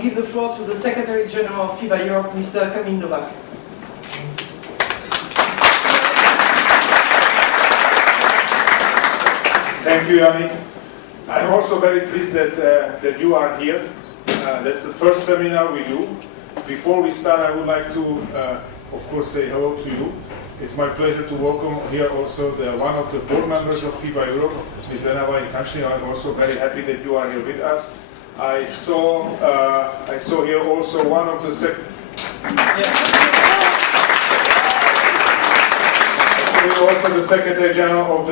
will give the floor to the Secretary General of FIBA Europe, Mr. Kamil Novak. Thank you, Yannick. I'm also very pleased that you are here. That's the first seminar we do. Before we start, I would like to, of course, say hello to you. It's my pleasure to welcome here also one of the board members of FIBA Europe, Ms. Natasa. I'm also very happy that you are here with us. I saw here also one of the also the Secretary General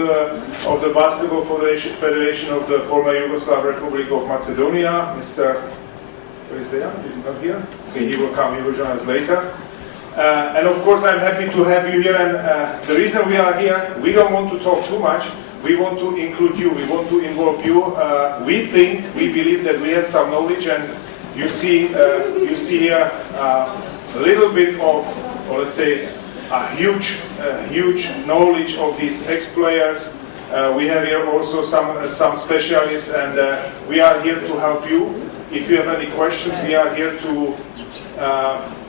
of the Basketball Federation of the former Yugoslav Republic of Macedonia, Mr. Where is there? Is he not here? Okay, he will come. He will join us later. And of course, I'm happy to have you here. And the reason we are here, we don't want to talk too much. We want to include you. We want to involve you. We believe that we have some knowledge, and you see here a little bit of, or let's say, a huge knowledge of these ex-players. We have here also some specialists, and we are here to help you. If you have any questions, we are here to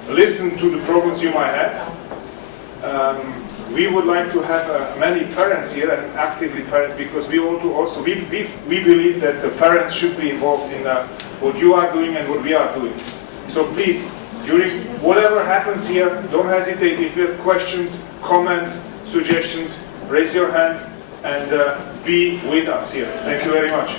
listen to the problems you might have. We would like to have many parents here, and actively parents, because we believe that the parents should be involved in what you are doing and what we are doing. So please, during whatever happens here, don't hesitate. If you have questions, comments, suggestions, raise your hand and be with us here. Thank you very much.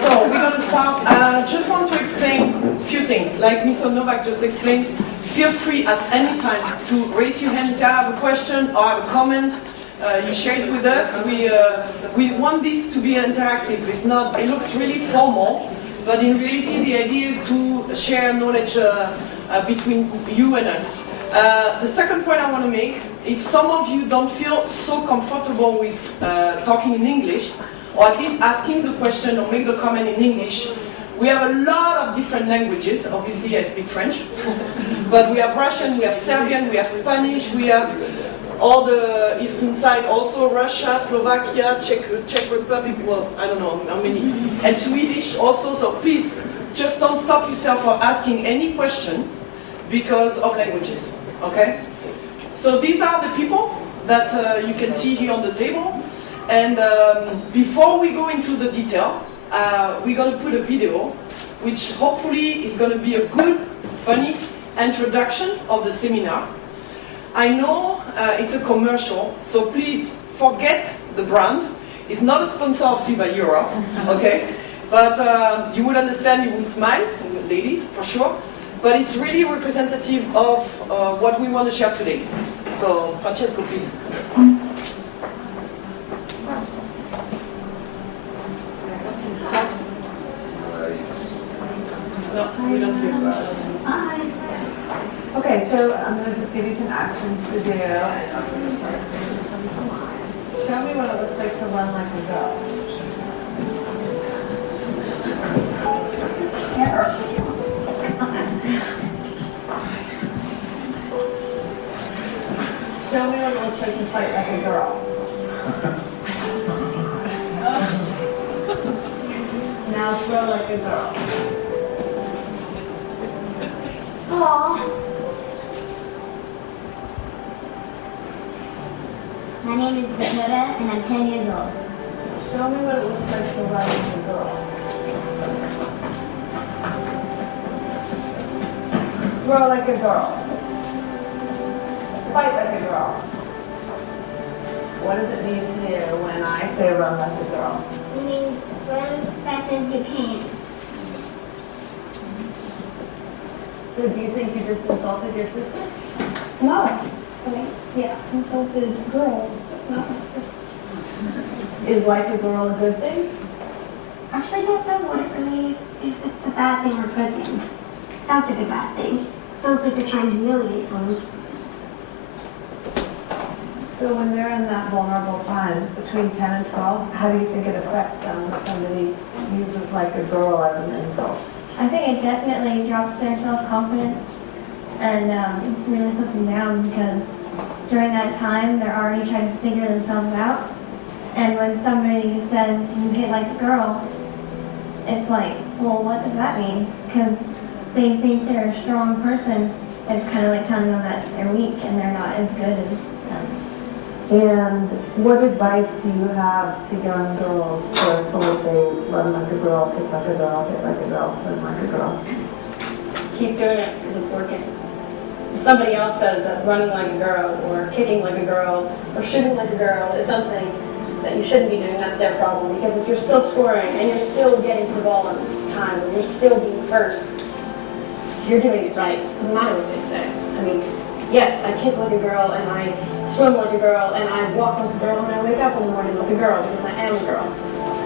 So we're going to start. Just want to explain a few things. Like Mr. Novak just explained, feel free at any time to raise your hand if you have a question or have a comment. You share it with us. We want this to be interactive. It's not. It looks really formal, but in reality, the idea is to share knowledge between you and us. The second point I want to make: if some of you don't feel so comfortable with talking in English, or at least asking the question or make the comment in English, we have a lot of different languages. Obviously, I speak French, but we have Russian, we have Serbian, we have Spanish, we have all the eastern side, also Russia, Slovakia, Czech Republic, well, I don't know how many, and Swedish also. So please, just don't stop yourself from asking any question because of languages, okay? So these are the people that you can see here on the table. And before we go into the detail, we're going to put a video, which hopefully is going to be a good, funny introduction of the seminar. I know it's a commercial, so please forget the brand. It's not a sponsor of FIBA Europe, okay? But you will understand, you will smile, ladies, for sure. But it's really representative of what we want to share today. So, Francesco, please. No, we don't hear. Okay, so I'm going to just give you some actions to do. Show me what it looks like to run like a girl. Show me what it looks like to fight like a girl. Now throw like a girl. Hello. My name is Zimerle and I'm 10 years old. Show me what it looks like to run like a girl. Grow like a girl. Fight like a girl. What does it mean to you when I say run like a girl? It means run as fast as you can. So do you think you just insulted your sister? No. Yeah, insulted girls, not my sister. Is like a girl a good thing? Actually, I don't know what it really, if it's a bad thing or a good thing. It sounds like a bad thing. It sounds like they're trying to humiliate someone. So when they're in that vulnerable time, between 10 and 12, how do you think it affects them when somebody uses like a girl as an insult? I think it definitely drops their self-confidence and really puts them down because during that time, they're already trying to figure themselves out. And when somebody says you hit like a girl, it's like, well, what does that mean? Because they think they're a strong person. It's kind of like telling them that they're weak and they're not as good as them. And what advice do you have to young girls for like they run like a girl, kick like a girl, hit like a girl, swim like a girl? Keep doing it because it's working. If somebody else says that running like a girl or kicking like a girl or shooting like a girl is something that you shouldn't be doing, that's their problem. Because if you're still scoring and you're still getting the ball on time and you're still being first, you're doing it right. It doesn't matter what they say. I mean, yes, I kick like a girl and I swim like a girl and I walk like a girl and I wake up in the morning like a girl because I am a girl.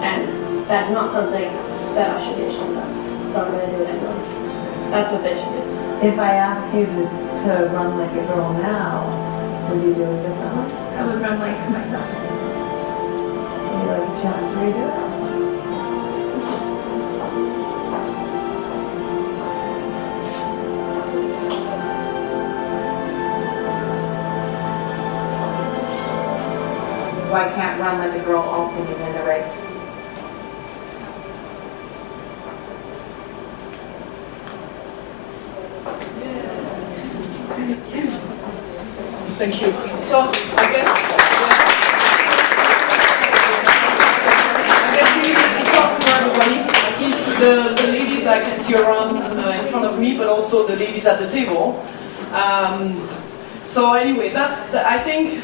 And that's not something that I should be ashamed of. So I'm going to do it anyway. That's what they should do. If I asked you to run like a girl now, would you do it differently? I would run like myself. Would you like a chance to redo it? Why can't run like a girl also be in the race? Thank you. So I guess it talks for everybody. At least the ladies I can see around in front of me, but also the ladies at the table. So anyway, I think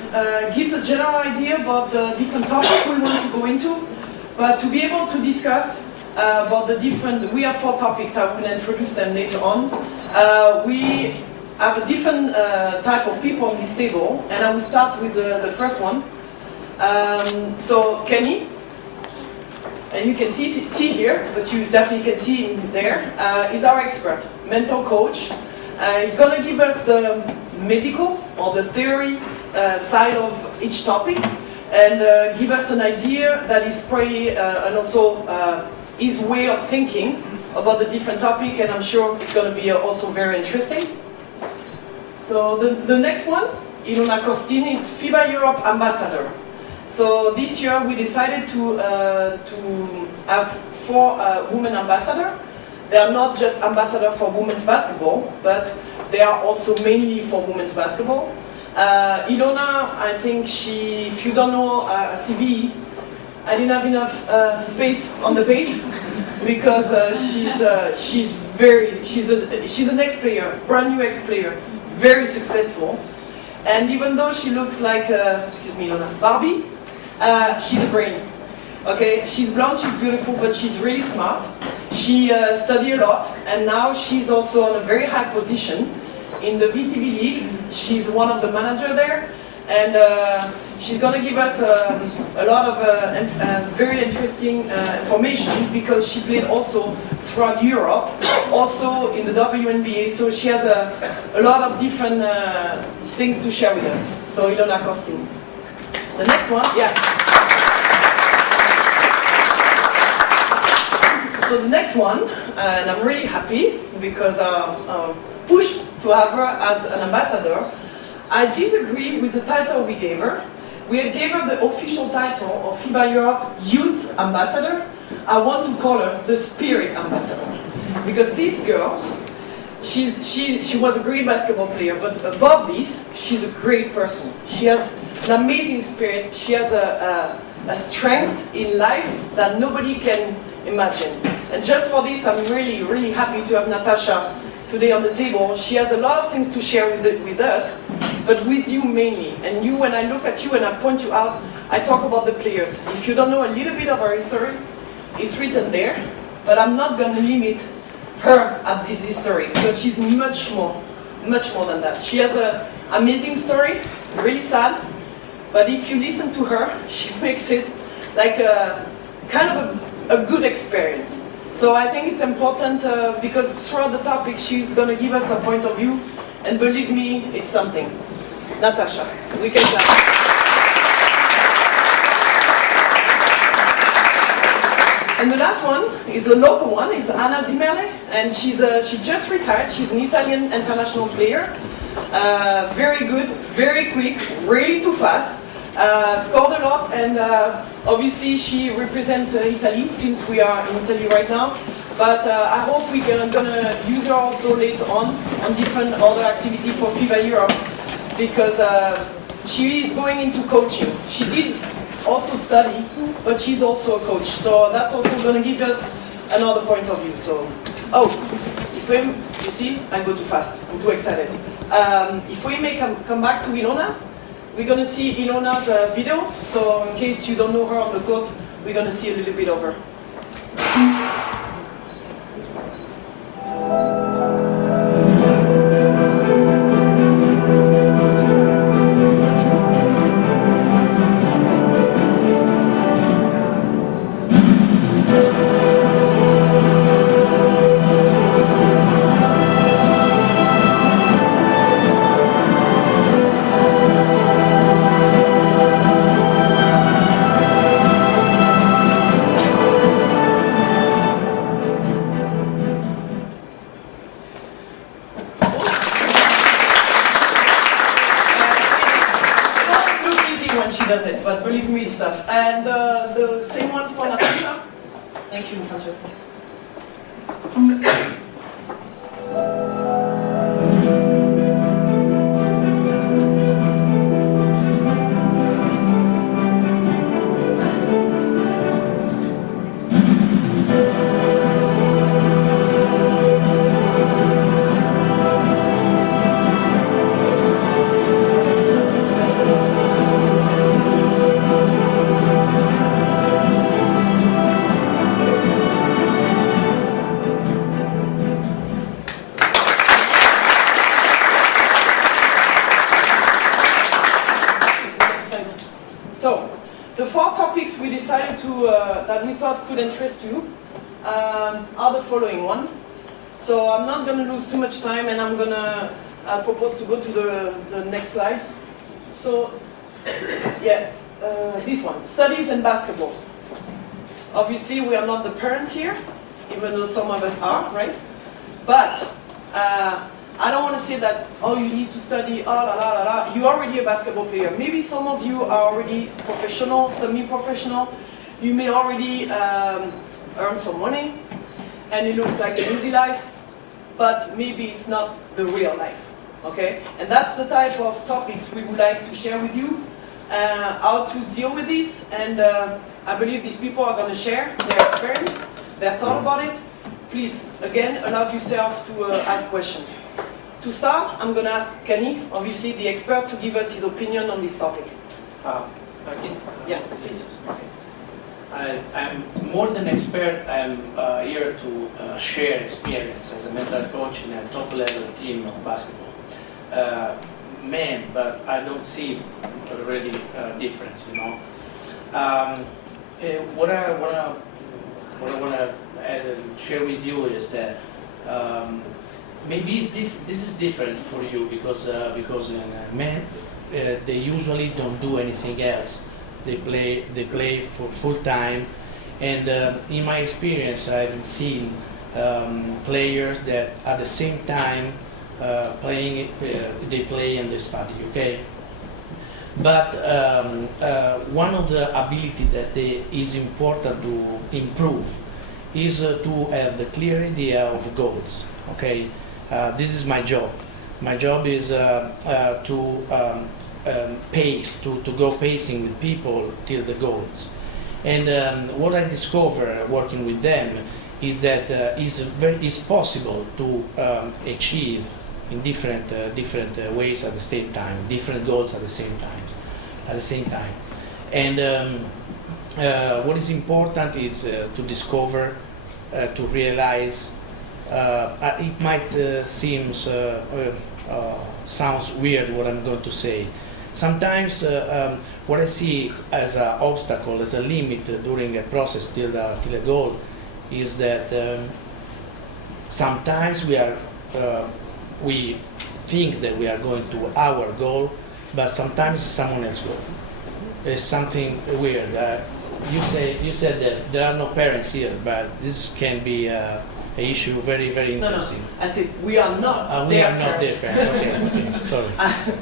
gives a general idea about the different topics we want to go into. But to be able to discuss about the different, we have 4 topics. I will introduce them later on. We have a different type of people on this table, and I will start with the first one. So Kenny, and you can see here, but you definitely can see him there, is our expert, mental coach. He's going to give us the medical or the theory side of each topic and give us an idea that is pretty, and also his way of thinking about the different topic, and I'm sure it's going to be also very interesting. So the next one, Ilona Kostin, is FIBA Europe ambassador. So this year we decided to have 4 women ambassadors. They are not just ambassadors for women's basketball, but they are also mainly for women's basketball. Ilona, I think if you don't know CV, I didn't have enough space on the page because she's an ex-player, brand new ex-player, very successful. And even though she looks like, excuse me, Ilona, Barbie, she's a brain. Okay, she's blonde, she's beautiful, but she's really smart. She studied a lot, and now she's also on a very high position in the VTB League. She's one of the managers there, and she's going to give us a lot of very interesting information because she played also throughout Europe, also in the WNBA, so she has a lot of different things to share with us. So Ilona Kostin. The next one, yeah. So the next one, and I'm really happy because pushed to have her as an ambassador. I disagree with the title we gave her. We gave her the official title of FIBA Europe Youth Ambassador. I want to call her the Spirit Ambassador. Because this girl, she was a great basketball player, but above this, she's a great person. She has an amazing spirit. She has a strength in life that nobody can imagine. And just for this, I'm really, really happy to have Natasa today on the table. She has a lot of things to share with us, but with you mainly. And you, when I look at you and I point you out, I talk about the players. If you don't know a little bit of her history, it's written there, but I'm not going to limit her at this history because she's much more than that. She has an amazing story, really sad, but if you listen to her, she makes it like a kind of a good experience. So I think it's important because throughout the topic she's going to give us a point of view, and believe me, it's something. Natasa, we can clap. And the last one is a local one, is Anna Zimerle, and she just retired. She's an Italian international player, very good, very quick, really too fast. Scored a lot, and obviously she represents Italy, since we are in Italy right now. But I hope we're gonna use her also later on different other activity for FIBA Europe, because she is going into coaching. She did also study, but she's also a coach. So that's also gonna give us another point of view. So, you see, I go too fast. I'm too excited. If we may come back to Ilona, we're gonna see Ilona's video. So in case you don't know her on the court, we're gonna see a little bit of her. Does it, but believe me, it's tough. And the same one for Natasa. Thank you, Francesca. That we thought could interest you are the following one. So I'm not going to lose too much time, and I'm going to propose to go to the next slide. So, yeah, this one, studies and basketball. Obviously, we are not the parents here, even though some of us are, right? But I don't want to say that, oh, you need to study, oh, la, la, la, la. You're already a basketball player. Maybe some of you are already professional, semi-professional. You may already earn some money, and it looks like an easy life, but maybe it's not the real life, okay? And that's the type of topics we would like to share with you, how to deal with this, and I believe these people are going to share their experience, their thought about it. Please, again, allow yourself to ask questions. To start, I'm going to ask Kenny, obviously the expert, to give us his opinion on this topic. Okay. Yeah, please. I'm more than expert. I'm here to share experience as a mental coach in a top-level team of basketball. But I don't see really difference, you know. What I wanna share with you is that maybe this is different for you because men they usually don't do anything else. They play for full time, and in my experience, I've seen players that at the same time they play and they study. Okay, but one of the ability that is important to improve is to have the clear idea of goals. Okay, this is my job. My job is to go pacing with people till the goals. And what I discover working with them is that it's possible to achieve in different ways at the same time, different goals at the same time. And what is important is to discover, to realize. It might sounds weird what I'm going to say. Sometimes what I see as an obstacle, as a limit during a process till a goal, is that sometimes we think that we are going to our goal, but sometimes it's someone else's goal. It's something weird. You said that there are no parents here, but this can be an issue very, very interesting. No. I said we are not. We are not their parents. Okay, sorry.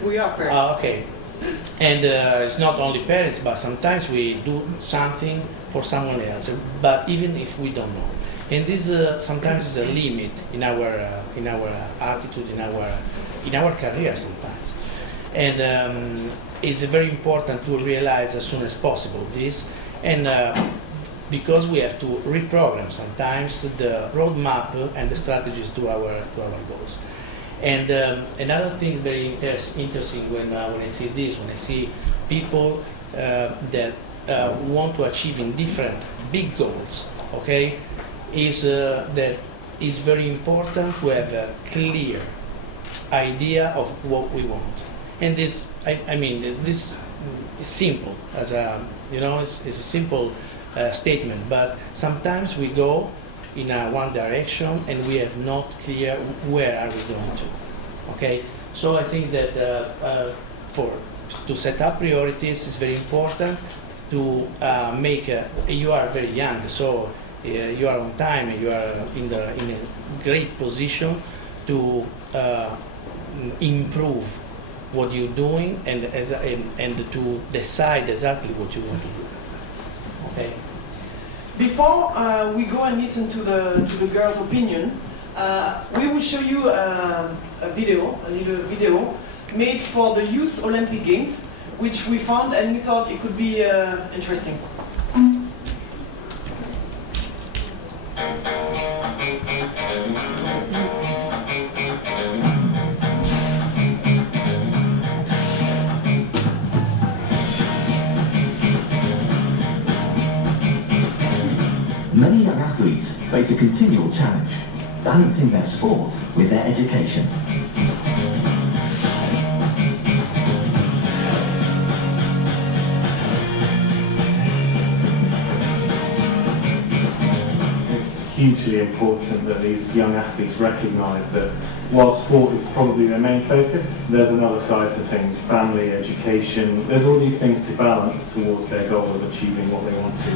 We are parents. Okay. And it's not only parents, but sometimes we do something for someone else, but even if we don't know. And this sometimes is a limit in our attitude, in our career sometimes. And it's very important to realize as soon as possible this, and because we have to reprogram sometimes the roadmap and the strategies to our goals. And another thing very interesting when I see this, when I see people that want to achieve in different big goals, okay, is that it's very important to have a clear idea of what we want. And this, I mean, this is simple as a, it's a simple statement, but sometimes we go in one direction and we have not clear where are we going to. Okay, so I think that to set up priorities is very important. To make you are very young, so you are on time and you are in a great position to improve what you're doing and to decide exactly what you want to do. Okay. Before we go and listen to the girls' opinion, we will show you a little video made for the Youth Olympic Games, which we found and we thought it could be interesting. Many young athletes face a continual challenge, balancing their sport with their education. It's hugely important that these young athletes recognise that while sport is probably their main focus, there's another side to things, family, education, there's all these things to balance towards their goal of achieving what they want to.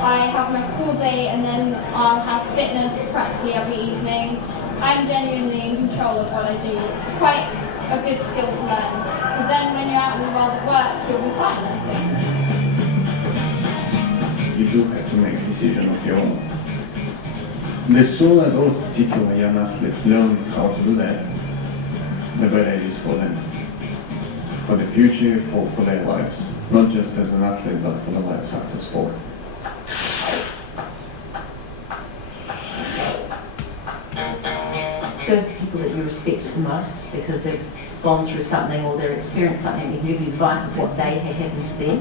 I have my school day and then I'll have fitness practically every evening. I'm genuinely in control of what I do. It's quite a good skill to learn, because then when you're out in the world of work, you'll be fine, I think. You do have to make a decision of your own. The sooner those particular young athletes learn how to do that, the better it is for them. For the future, for their lives. Not just as an athlete, but for the lives after sport. Good people that you respect the most because they've gone through something or they've experienced something, you give you advice of what they have happened to them.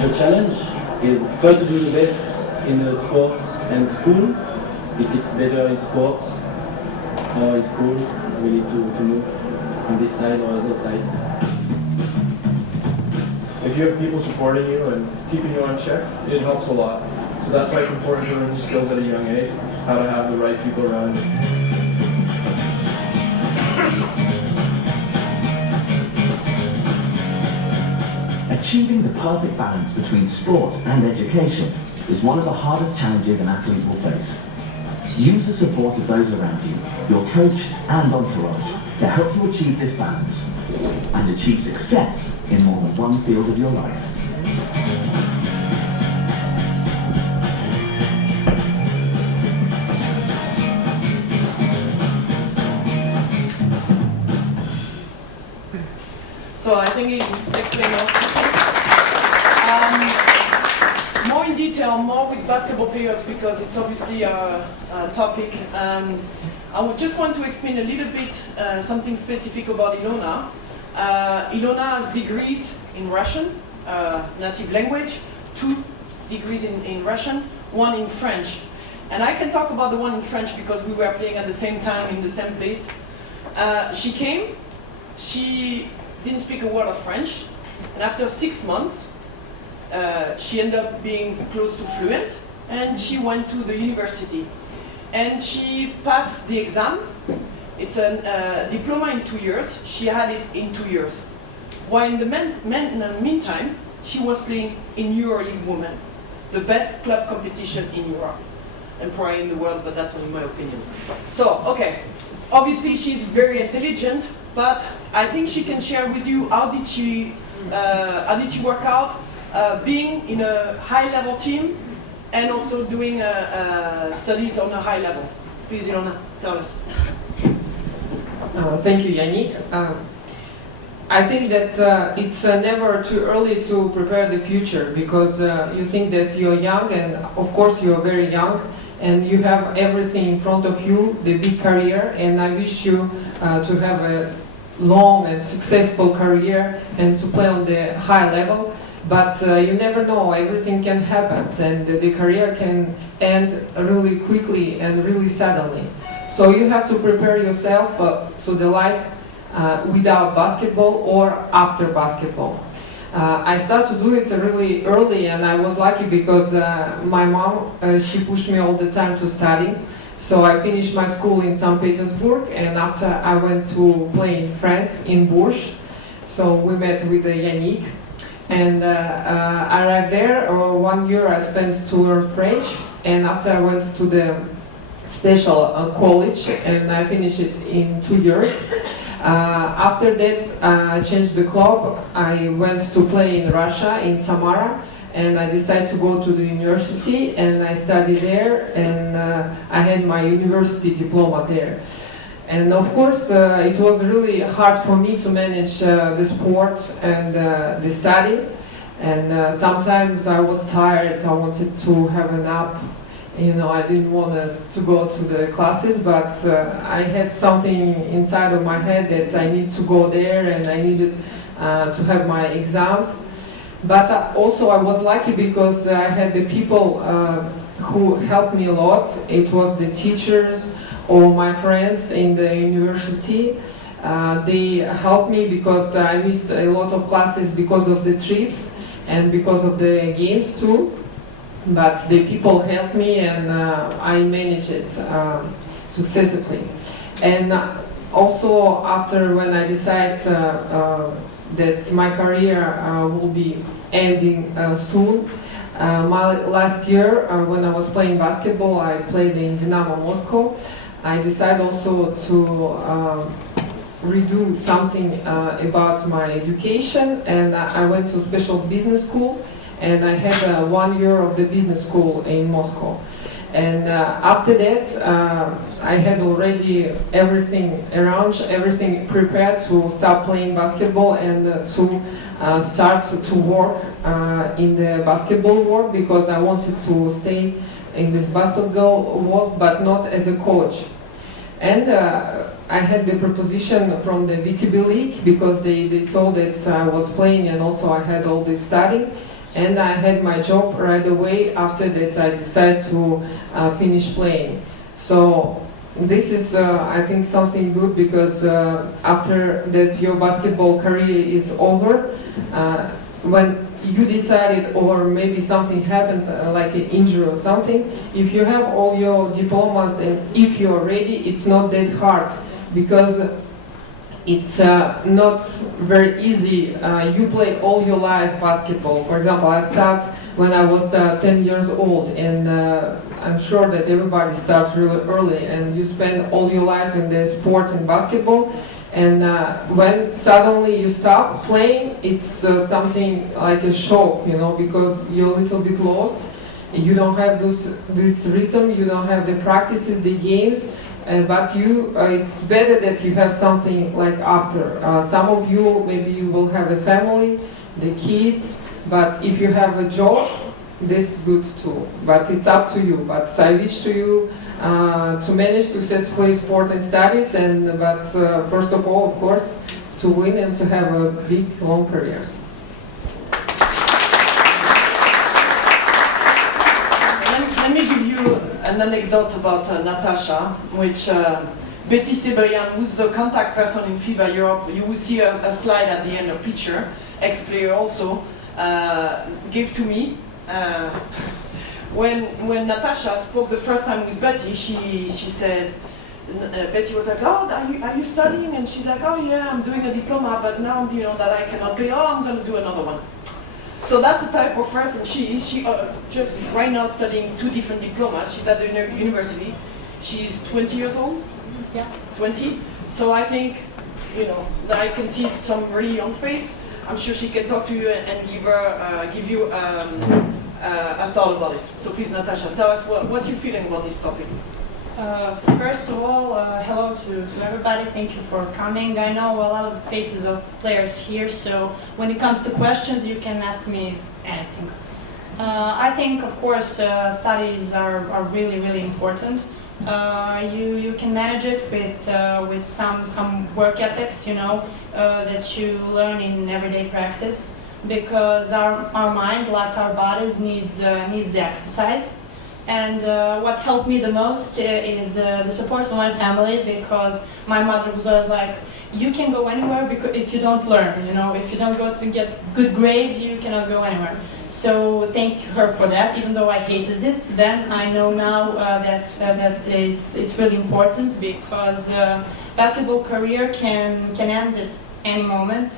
The challenge is try to do the best in the sports and school. If it's better in sports or in school, we need to move on this side or other side. If you have people supporting you and keeping you on check, it helps a lot. So that's why it's important to learn skills at a young age, how to have the right people around you. Achieving the perfect balance between sport and education is one of the hardest challenges an athlete will face. Use the support of those around you, your coach and entourage, to help you achieve this balance and achieve success in more than one field of your life. So I think he explained more in detail, more with basketball players, because it's obviously a topic. I just want to explain a little bit something specific about Ilona. Ilona has degrees in Russian, native language, 2 degrees in Russian, 1 in French. And I can talk about the one in French because we were playing at the same time in the same place. She came, she didn't speak a word of French, and after 6 months, she ended up being close to fluent, and she went to the university. And she passed the exam. It's a diploma in 2 years. She had it in 2 years. While in the meantime, she was playing in EuroLeague Women, the best club competition in Europe. employer in the world, but that's only my opinion. So, okay, obviously she's very intelligent, but I think she can share with you how did she work out being in a high-level team and also doing studies on a high level. Please, Ilona, tell us. Thank you, Yannick. I think that it's never too early to prepare the future, because you think that you're young, and of course you're very young, and you have everything in front of you, the big career, and I wish you to have a long and successful career and to play on the high level. But you never know, everything can happen, and the career can end really quickly and really suddenly. So you have to prepare yourself to the life without basketball or after basketball. I started to do it really early, and I was lucky because my mom, she pushed me all the time to study. So I finished my school in St. Petersburg, and after I went to play in France, in Bourges. So we met with Yannick. And I arrived there, 1 year I spent to learn French, and after I went to the special college, and I finished it in 2 years. After that, I changed the club. I went to play in Russia, in Samara, and I decided to go to the university, and I studied there, and I had my university diploma there. And of course, it was really hard for me to manage the sport and the study. And sometimes I was tired, I wanted to have a nap. You know, I didn't want to go to the classes, but I had something inside of my head that I need to go there, and I needed to have my exams. But also I was lucky because I had the people who helped me a lot. It was the teachers, or my friends in the university. They helped me because I missed a lot of classes because of the trips and because of the games too. But the people helped me, and I managed it successfully. And also after, when I decided that my career will be ending soon, last year when I was playing basketball, I played in Dynamo Moscow. I decided also to redo something about my education, and I went to special business school, and I had 1 year of the business school in Moscow. And after that, I had already everything around, everything prepared to start playing basketball and to start to work in the basketball world, because I wanted to stay in this basketball world, but not as a coach. And I had the proposition from the VTB League, because they saw that I was playing, and also I had all this studying. And I had my job right away. After that, I decided to finish playing. So this is, I think, something good, because after that your basketball career is over, when you decided, or maybe something happened, like an injury or something, if you have all your diplomas and if you're ready, it's not that hard, because it's not very easy. You play all your life basketball. For example, I start when I was 10 years old, and I'm sure that everybody starts really early, and you spend all your life in the sport and basketball. And when suddenly you stop playing, it's something like a shock, you know, because you're a little bit lost. You don't have this rhythm, you don't have the practices, the games, but it's better that you have something like after. Some of you, maybe you will have a family, the kids, but if you have a job, this is good too. But it's up to you. But I wish to you to manage successfully sport and studies, but first of all, of course, to win and to have a big, long career. Let me give you an anecdote about Natasa, which Betty Sebrian, who's the contact person in FIBA Europe, you will see a slide at the end, a picture, ex-player also, gave to me. When Natasa spoke the first time with Betty, she said, Betty was like, oh, are you studying? And she's like, oh yeah, I'm doing a diploma, but now you know that I cannot play, oh, I'm going to do another one. So that's the type of person she is. She just right now studying 2 different diplomas. She's at the university. She's 20 years old. Yeah. 20. So I think, that I can see some really young face. I'm sure she can talk to you and give you a thought about it. So please, Natasa, tell us what you're feeling about this topic. First of all, hello to everybody. Thank you for coming. I know a lot of faces of players here, so when it comes to questions, you can ask me anything. I think, of course, studies are really, really important. You can manage it with some work ethics, that you learn in everyday practice, because our mind, like our bodies, needs the exercise. And what helped me the most is the support of my family, because my mother was always like, you can go anywhere because if you don't learn, if you don't go to get good grades, you cannot go anywhere. So thank her for that, even though I hated it. Then I know now that it's really important, because basketball career can end at any moment.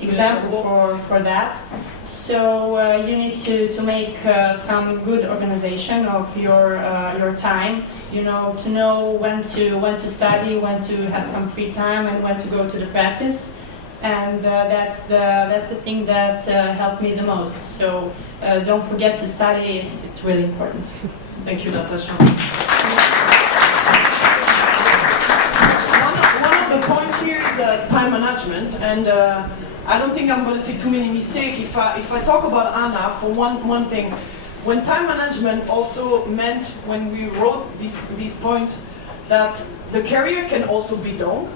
Example for that. So you need to make some good organization of your time. To know when to study, when to have some free time, and when to go to the practice. And that's the thing that helped me the most. So don't forget to study. It's really important. Thank you, Natasa. One of the points here is time management, and I don't think I'm going to say too many mistakes if I talk about Anna for one thing. When time management also meant, when we wrote this point, that the career can also be long,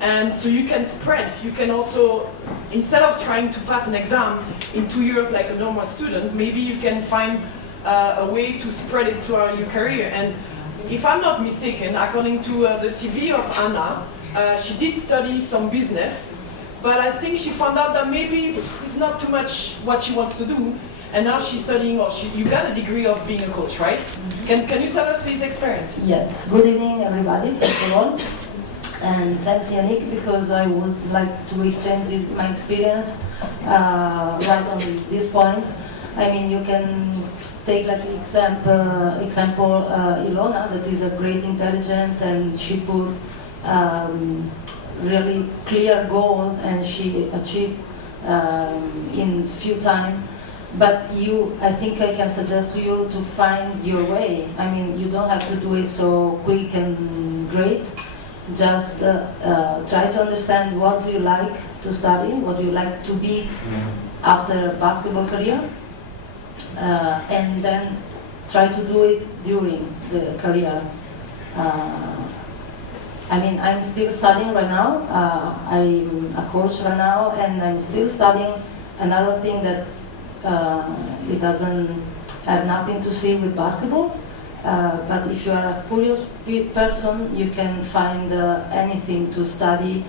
and so you can spread. You can also, instead of trying to pass an exam in 2 years like a normal student, maybe you can find a way to spread it throughout your career. And if I'm not mistaken, according to the CV of Anna, she did study some business, but I think she found out that maybe it's not too much what she wants to do, and now she's studying, you got a degree of being a coach, right? Can you tell us this experience? Yes. Good evening, everybody, first of all. And thanks, Yannick, because I would like to exchange my experience right on this point. I mean, you can take like example Ilona, that is a great intelligence, and she put really clear goals, and she achieved in few time. But I think I can suggest to you to find your way. I mean, you don't have to do it so quick and great. Just try to understand what do you like to study, what do you like to be after a basketball career, and then try to do it during the career. I mean, I'm still studying right now. I'm a coach right now, and I'm still studying another thing that it doesn't have nothing to see with basketball. But if you are a curious person, you can find anything to study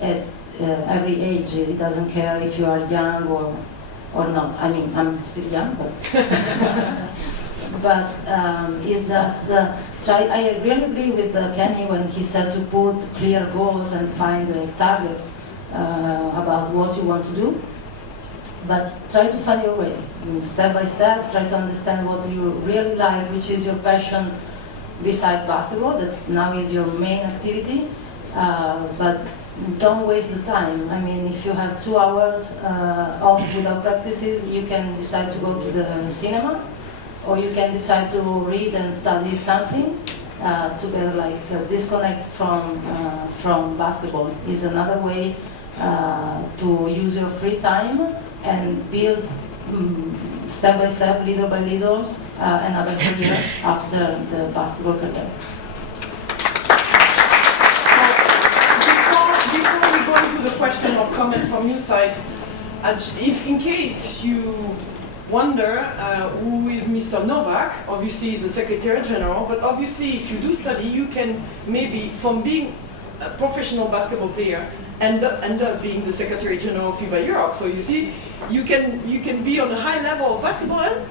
at every age. It doesn't care if you are young or not. I mean, I'm still young, but but it's just try. I really agree with Kenny when he said to put clear goals and find a target about what you want to do. But try to find your way, step by step. Try to understand what you really like, which is your passion beside basketball, that now is your main activity. But don't waste the time. I mean, if you have 2 hours off without practices, you can decide to go to the cinema, or you can decide to read and study something together, like disconnect from basketball. Is another way to use your free time and build step by step, little by little, another career after the basketball career. Before we go into the question or comment from your side, if in case you wonder who is Mr. Novak, obviously he's the Secretary General, but obviously if you do study, you can maybe, from being a professional basketball player, end up being the Secretary General of FIBA Europe. So you see, you can be on a high level of basketball and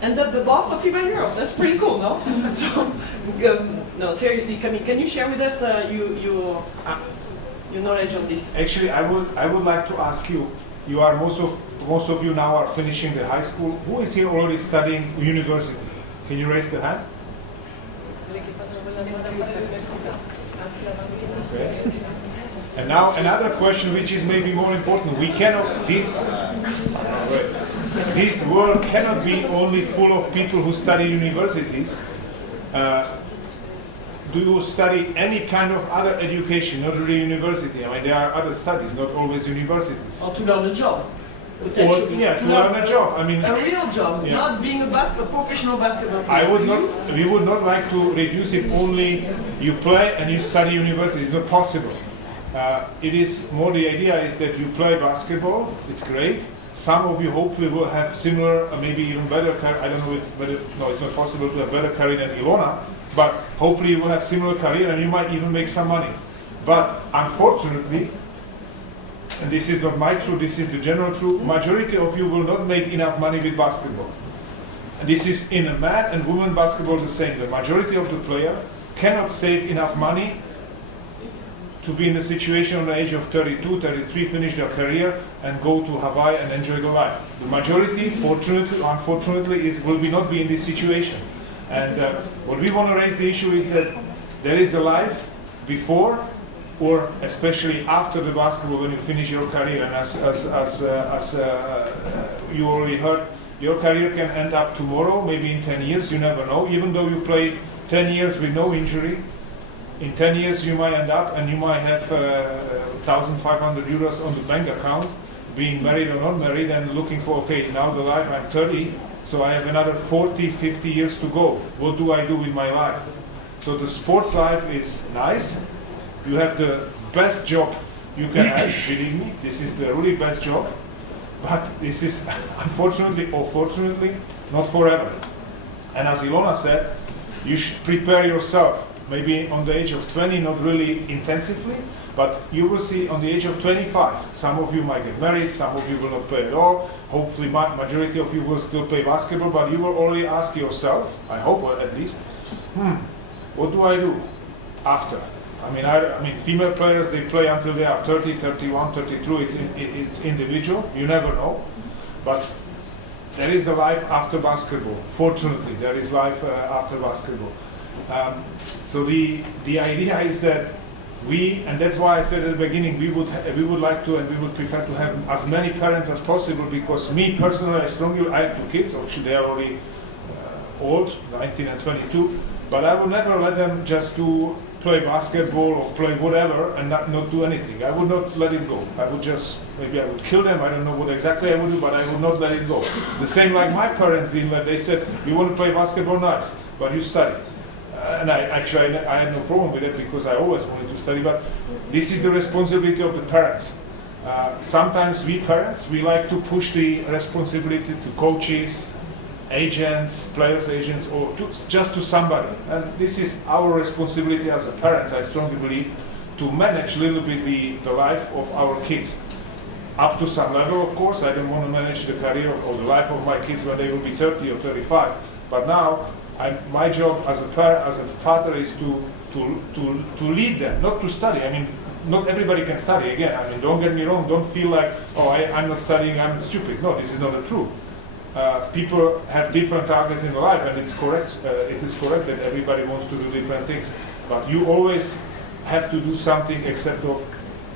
end up the boss of FIBA Europe. That's pretty cool, no? So, no, seriously, Kamil, can you share with us your knowledge on this? Actually, I would like to ask you, you are most of you now are finishing the high school. Who is here already studying university? Can you raise the hand? Okay. And now another question, which is maybe more important. We cannot this world cannot be only full of people who study universities. Do you study any kind of other education, not really university? I mean, there are other studies, not always universities. Or to learn a job. Or, yeah, to learn a job. I mean, a real job, yeah. not being a professional basketball player. We would not like to reduce it only you play and you study university. It's not possible. It is more the idea is that you play basketball. It's great. Some of you hopefully will have similar, maybe even better career. I don't know it's not possible to have better career than Ilona, but hopefully you will have similar career and you might even make some money. But unfortunately, and this is not my truth, this is the general truth, majority of you will not make enough money with basketball. And this is in a man and woman basketball the same. The majority of the players cannot save enough money to be in the situation on the age of 32, 33, finish their career and go to Hawaii and enjoy the life. The majority, fortunately, unfortunately, will not be in this situation. And what we want to raise the issue is that there is a life before or especially after the basketball when you finish your career. And as you already heard, your career can end up tomorrow, maybe in 10 years, you never know. Even though you play 10 years with no injury, in 10 years you might end up and you might have 1,500 euros on the bank account, being married or not married, and looking for, okay, now the life, I'm 30, so I have another 40, 50 years to go. What do I do with my life? So the sports life is nice. You have the best job you can have, believe me, this is the really best job, but this is unfortunately or fortunately not forever. And as Ilona said, you should prepare yourself. Maybe on the age of 20, not really intensively, but you will see on the age of 25, some of you might get married, some of you will not play at all. Hopefully, majority of you will still play basketball, but you will already ask yourself, I hope at least, what do I do after? I mean, female players, they play until they are 30, 31, 32, it's individual, you never know. But there is a life after basketball. Fortunately, there is life after basketball. So the idea is that and that's why I said at the beginning, we would like to and we would prefer to have as many parents as possible, because me personally, I have 2 kids, actually they are already old, 19 and 22, but I would never let them just play basketball or play whatever and not do anything. I would not let it go. I would just, maybe I would kill them, I don't know what exactly I would do, but I would not let it go. The same like my parents did, when they said, you want to play basketball, nice, but you study. And I had no problem with it because I always wanted to study, but this is the responsibility of the parents. Sometimes we parents, we like to push the responsibility to coaches, agents, players' agents, or just to somebody. And this is our responsibility as a parents, I strongly believe, to manage a little bit the life of our kids. Up to some level, of course. I don't want to manage the career or the life of my kids when they will be 30 or 35. But now, my job as a father is to lead them, not to study. I mean, not everybody can study. Again, I mean, don't get me wrong. Don't feel like, oh, I'm not studying, I'm stupid. No, this is not the truth. People have different targets in life, and it's correct. It is correct that everybody wants to do different things. But you always have to do something except of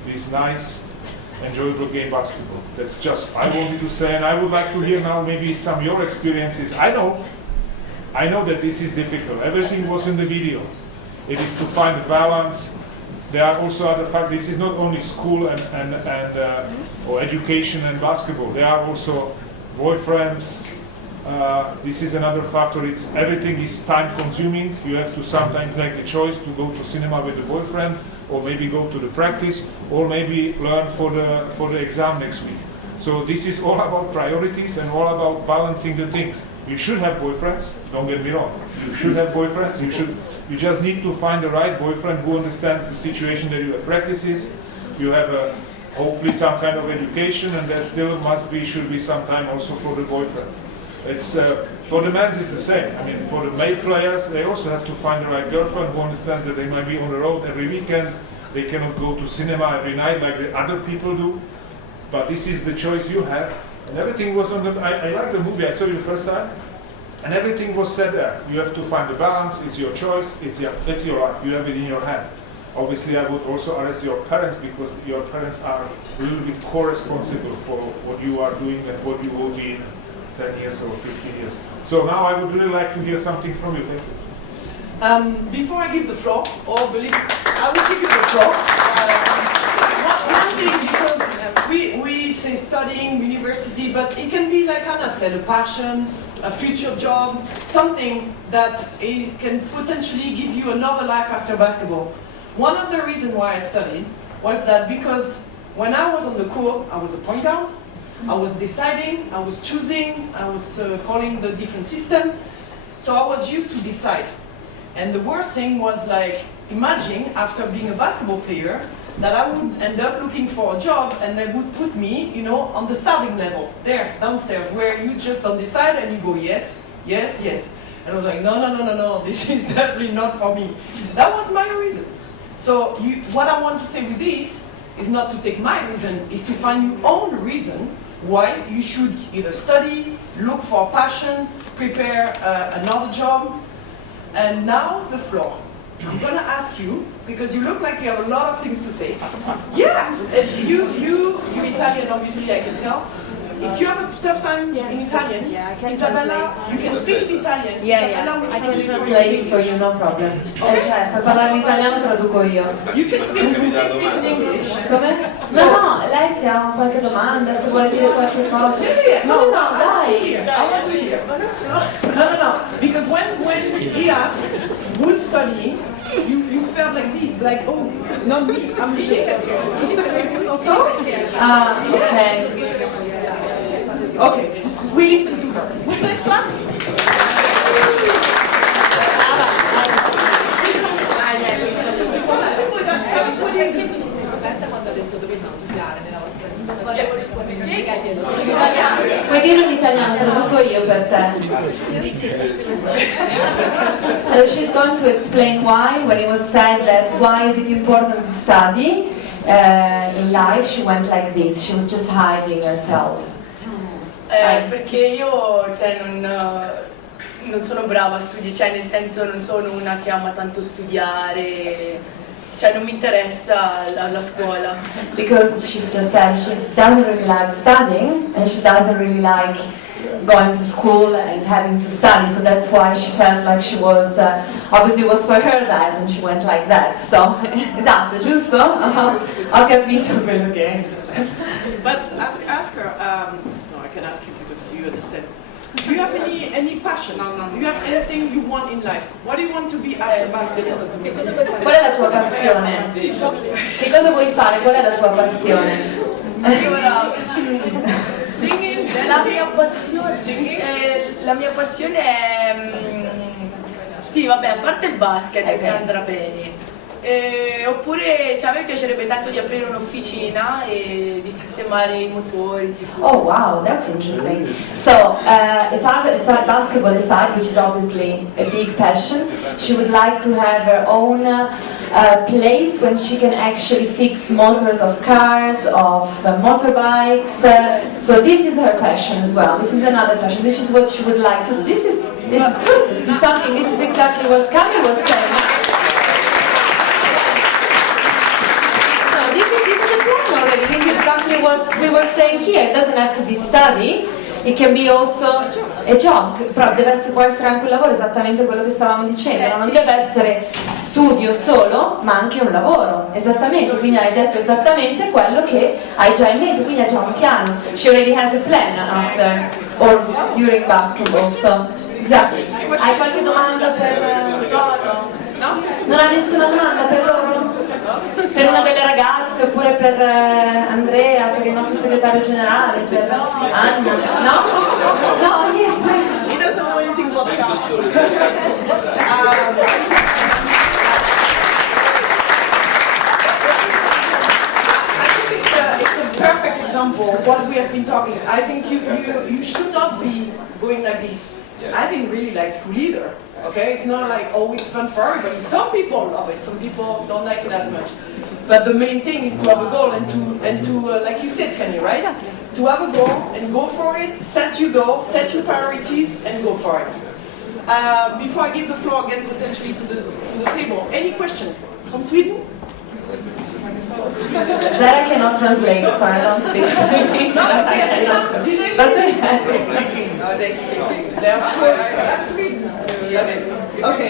this nice, enjoyable game basketball. That's just I wanted to say, and I would like to hear now maybe some of your experiences. I know that this is difficult. Everything was in the video. It is to find a balance. There are also other factors. This is not only school or education and basketball. There are also boyfriends. This is another factor. Everything is time consuming. You have to sometimes make a choice to go to cinema with the boyfriend, or maybe go to the practice, or maybe learn for the exam next week. So this is all about priorities and all about balancing the things. You should have boyfriends, don't get me wrong. You should have boyfriends. You just need to find the right boyfriend who understands the situation that you have practices. You have hopefully some kind of education, and there still should be some time also for the boyfriend. It's for the men it's the same. I mean, for the male players, they also have to find the right girlfriend who understands that they might be on the road every weekend. They cannot go to cinema every night like the other people do. but this is the choice you have. And everything was on the, I like the movie, I saw you first time, and everything was said there. You have to find the balance, it's your choice, it's your life, you have it in your hand. Obviously, I would also arrest your parents, because your parents are a little bit co-responsible for what you are doing and what you will be in 10 years or 15 years. So now I would really like to hear something from you. Thank you. Before I give the floor, or believe, I will give you the floor. One thing, because we say studying, university, but it can be, like Anna said, a passion, a future job, something that it can potentially give you another life after basketball. One of the reasons why I studied was that because when I was on the court, I was a point guard, I was deciding, I was choosing, I was calling the different system, so I was used to decide. And the worst thing was, like, imagine after being a basketball player that I would end up looking for a job and they would put me, you know, on the starting level, there, downstairs, where you just don't decide and you go yes, yes, yes. And I was like, no, this is definitely not for me. That was my reason. So what I want to say with this is not to take my reason, is to find your own reason why you should either study, look for passion, prepare another job. And now the floor. I'm gonna ask you, because you look like you have a lot of things to say. Yeah, you Italian, obviously, I can tell. If you have a tough time in Italian, Isabella, you can speak in Italian. Isabella will I can translate for you, no problem. Cioè, per parlare in italiano traduco io. You can speak in English. Come? No, lei se ha qualche domanda, se vuole dire qualche cosa. No, dai. I want to hear. No. Because when he asked who's studying, you felt like this, like, oh, not me, I'm ashamed. So? Okay. Okay, we listen to her. Let's clap. Puoi dire in italiano, traduco io per te. She's going to explain why, when it was said that why is it important to study in life, she went like this, she was just hiding herself. Perché io, cioè, non sono brava a studiare, cioè nel senso non sono una che ama tanto studiare, cioè non mi interessa la scuola. Because she just said she doesn't really like studying and she doesn't really like going to school and having to study, so that's why she felt like she was, obviously it was for her that and she went like that, so, esatto, giusto? Ho capito quello che è. But ask her, no, I can ask you because you understand. Do you have any passion? Do you have anything you want in life? What do you want to be after basketball? Qual è la tua passione? Che cosa vuoi fare? Qual è la tua passione? Singing, la mia passione è, sì vabbè, a parte il basket, se andrà bene. Oppure, cioè, a me piacerebbe tanto di aprire un'officina e di sistemare I motori. Oh wow, that's interesting. So, aside basketball aside, which is obviously a big passion, she would like to have her own place when she can actually fix motors of cars, of motorbikes. So this is her passion as well. This is another passion. This is what she would like to do. This is good. This is something. This is exactly what Kamil was saying. Already. This is exactly what we were saying here. It doesn't have to be study, it can be also a job, però può essere anche un lavoro, esattamente quello che stavamo dicendo, non deve essere studio solo, ma anche un lavoro, esattamente, quindi hai detto esattamente quello che hai già in mente, quindi hai già un piano. She already has a plan after or during basketball, so exactly. Hai qualche domanda per... No? Non hai nessuna domanda per loro? Per una delle ragazze oppure per Andrea, per il nostro segretario generale, per Anna? No? No, niente. He doesn't know anything about that. It's a perfect example of what we have been talking. I think you should not be going like this. I didn't really like school either. Okay, it's not like always fun for everybody. Some people love it, some people don't like it as much. But the main thing is to have a goal and to like you said, Kenny, right? To have a goal and go for it, set your goal, set your priorities, and go for it. Before I give the floor again potentially to the table, any question from Sweden? That I cannot translate, so I don't speak Swedish. Did I That's Sweden. Okay.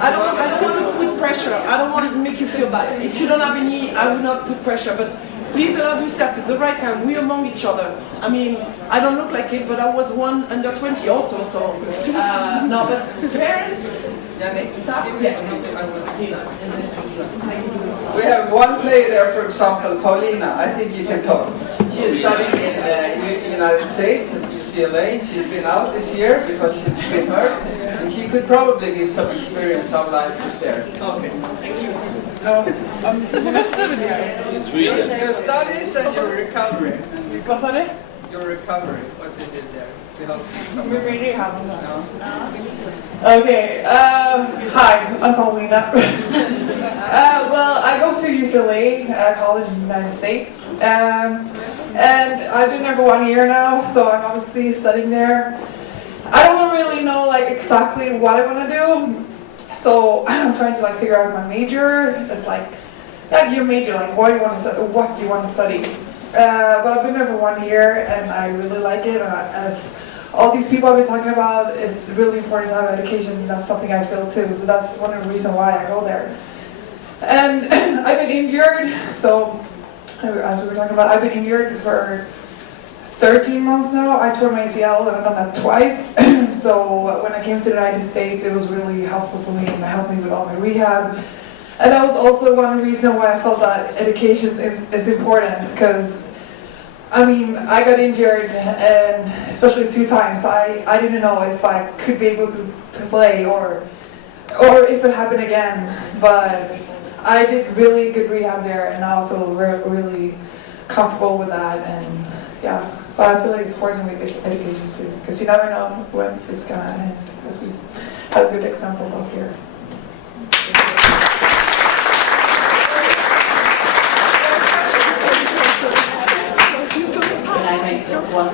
I don't want to put pressure. I don't want to make you feel bad. If you don't have any, I will not put pressure. But please allow yourself. It's the right time. We're among each other. I mean, I don't look like it, but I was one under 20 also. So no, but parents. Yannick, stop. We have one player there, for example, Paulina. I think you can talk. She is studying in the United States at UCLA. She's been out this year because she's been hurt. And she could probably give some experience how life is there. Okay, thank you. Sweden. Your studies and your recovery. Vad sa du? Your recovery, what they did there. To help you. Okay, hi, I'm Paulina. Well, I go to UCLA college in the United States, and I've been there for 1 year now, so I'm obviously studying there. I don't really know like exactly what I want to do, so I'm trying to like figure out my major. It's like your major, like what do you want to study. But I've been there for 1 year, and I really like it. And as all these people have been talking about, it's really important to have education. That's something I feel too. So that's one of the reasons why I go there. And I've been injured, so as we were talking about, I've been injured for 13 months now. I tore my ACL and I've done that twice. So when I came to the United States, it was really helpful for me and it helped me with all my rehab. And that was also one reason why I felt that education is important, because I mean, I got injured, and especially 2 times. I didn't know if I could be able to play or if it happened again. But I did really good rehab there, and now I feel really comfortable with that. And yeah, but I feel like it's important with education too, because you never know when it's gonna end. Because we have good examples out here. Just one.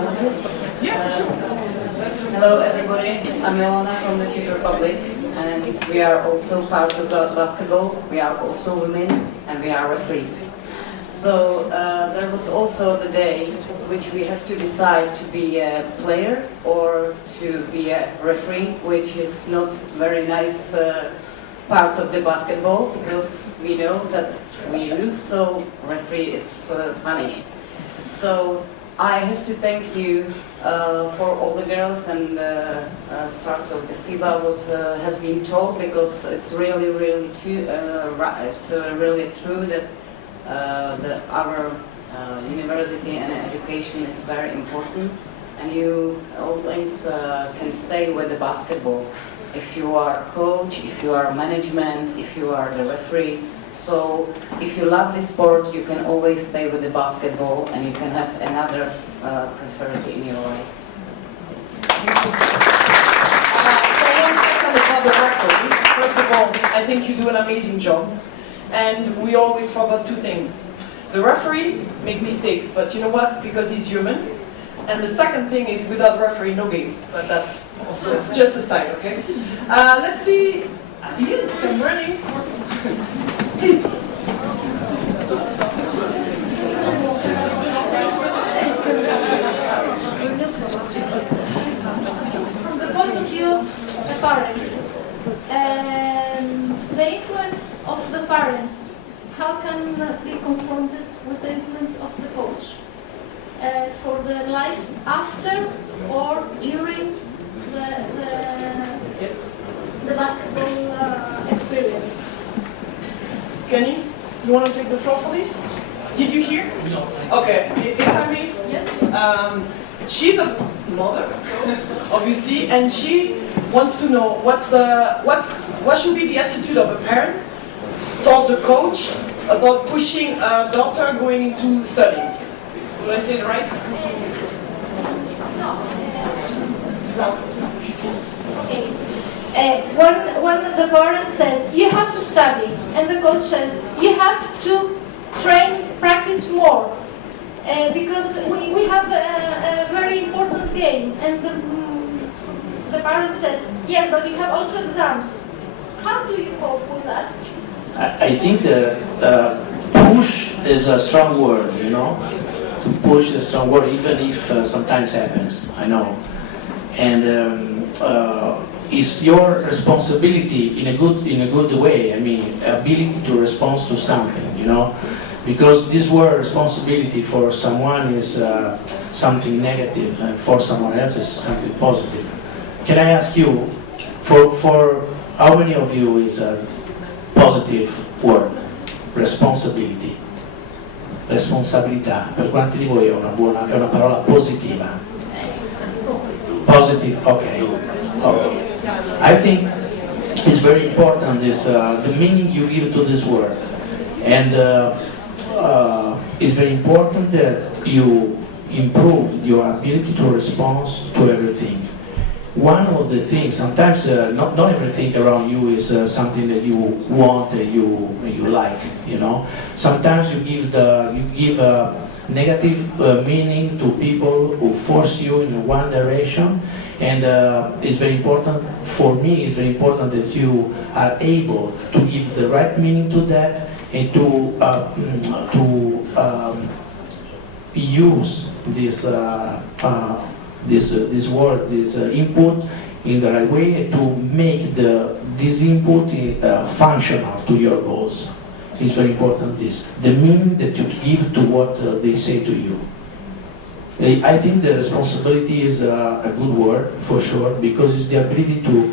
Hello everybody, I'm Ilona from the Czech Republic, and we are also part of the basketball. We are also women, and we are referees. So there was also the day which we have to decide to be a player or to be a referee, which is not very nice parts of the basketball, because we know that we lose, so referee is punished. So I have to thank you for all the girls and parts of the FIBA what has been told, because it's really true. It's really true that our university and education is very important, and you always can stay with the basketball. If you are a coach, if you are management, if you are the referee. So if you love the sport, you can always stay with the basketball, and you can have another preferred in your life. So 1 second about the referee. First of all, I think you do an amazing job. And we always forgot 2 things. The referee make mistake, but you know what? Because he's human. And the second thing is, without referee, no games. But that's also just a side, okay? Let's see. Ian, come running. Please. From the point of view of the parent, the influence of the parents, how can be confronted with the influence of the coach for the life after or during the basketball experience? Kenny, you want to take the floor for this? Did you hear? No. Okay, if I may. Yes. She's a mother, obviously, and she wants to know what should be the attitude of a parent towards a coach about pushing a daughter going into studying. Did I say it right? No. Okay. When the parent says, you have to study, and the coach says, you have to train, practice more, because we have a very important game, and the parent says, yes, but we have also exams. How do you cope with that? I think the push is a strong word, you know. To push is a strong word, even if sometimes happens, I know. And it's your responsibility in a good way. I mean, ability to respond to something, you know. Because this word responsibility for someone is something negative, and for someone else is something positive. Can I ask you, for how many of you is a positive word? Responsibility. Responsabilità. Per quanti di voi è una parola positiva? Positive, okay. I think it's very important the meaning you give to this word, and it's very important that you improve your ability to respond to everything. One of the things, sometimes not everything around you is something that you want and you like, you know. Sometimes you give a negative meaning to people who force you in one direction, and it's very important, for me, it's very important that you are able to give the right meaning to that, and to use this word, this input in the right way, to make this input functional to your goals. It's very important, the meaning that you give to what they say to you. I think the responsibility is a good word, for sure, because it's the ability to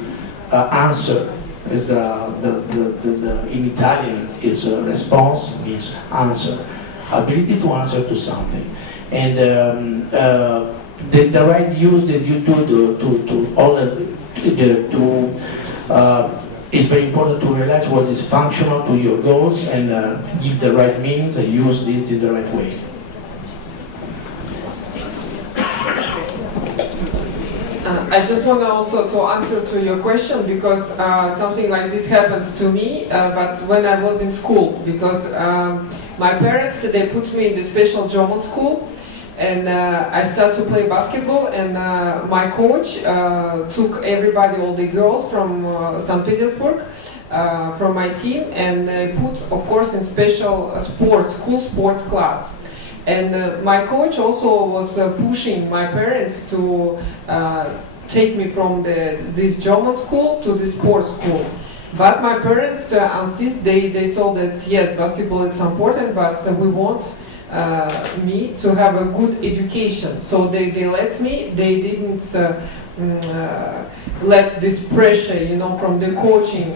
answer, as in Italian is response means answer, ability to answer to something. And the right use that you do is very important to realize what is functional to your goals, and give the right means and use this in the right way. I just want also to answer to your question, because something like this happens to me, but when I was in school, because my parents, they put me in the special German school, and I started to play basketball, and my coach took everybody, all the girls from St. Petersburg, from my team, and put, of course, in special school sports class. And my coach also was pushing my parents to take me from this German school to the sports school. But my parents insist, they told that yes, basketball is important, but we want me to have a good education. So they let me, they didn't let this pressure, you know, from the coaching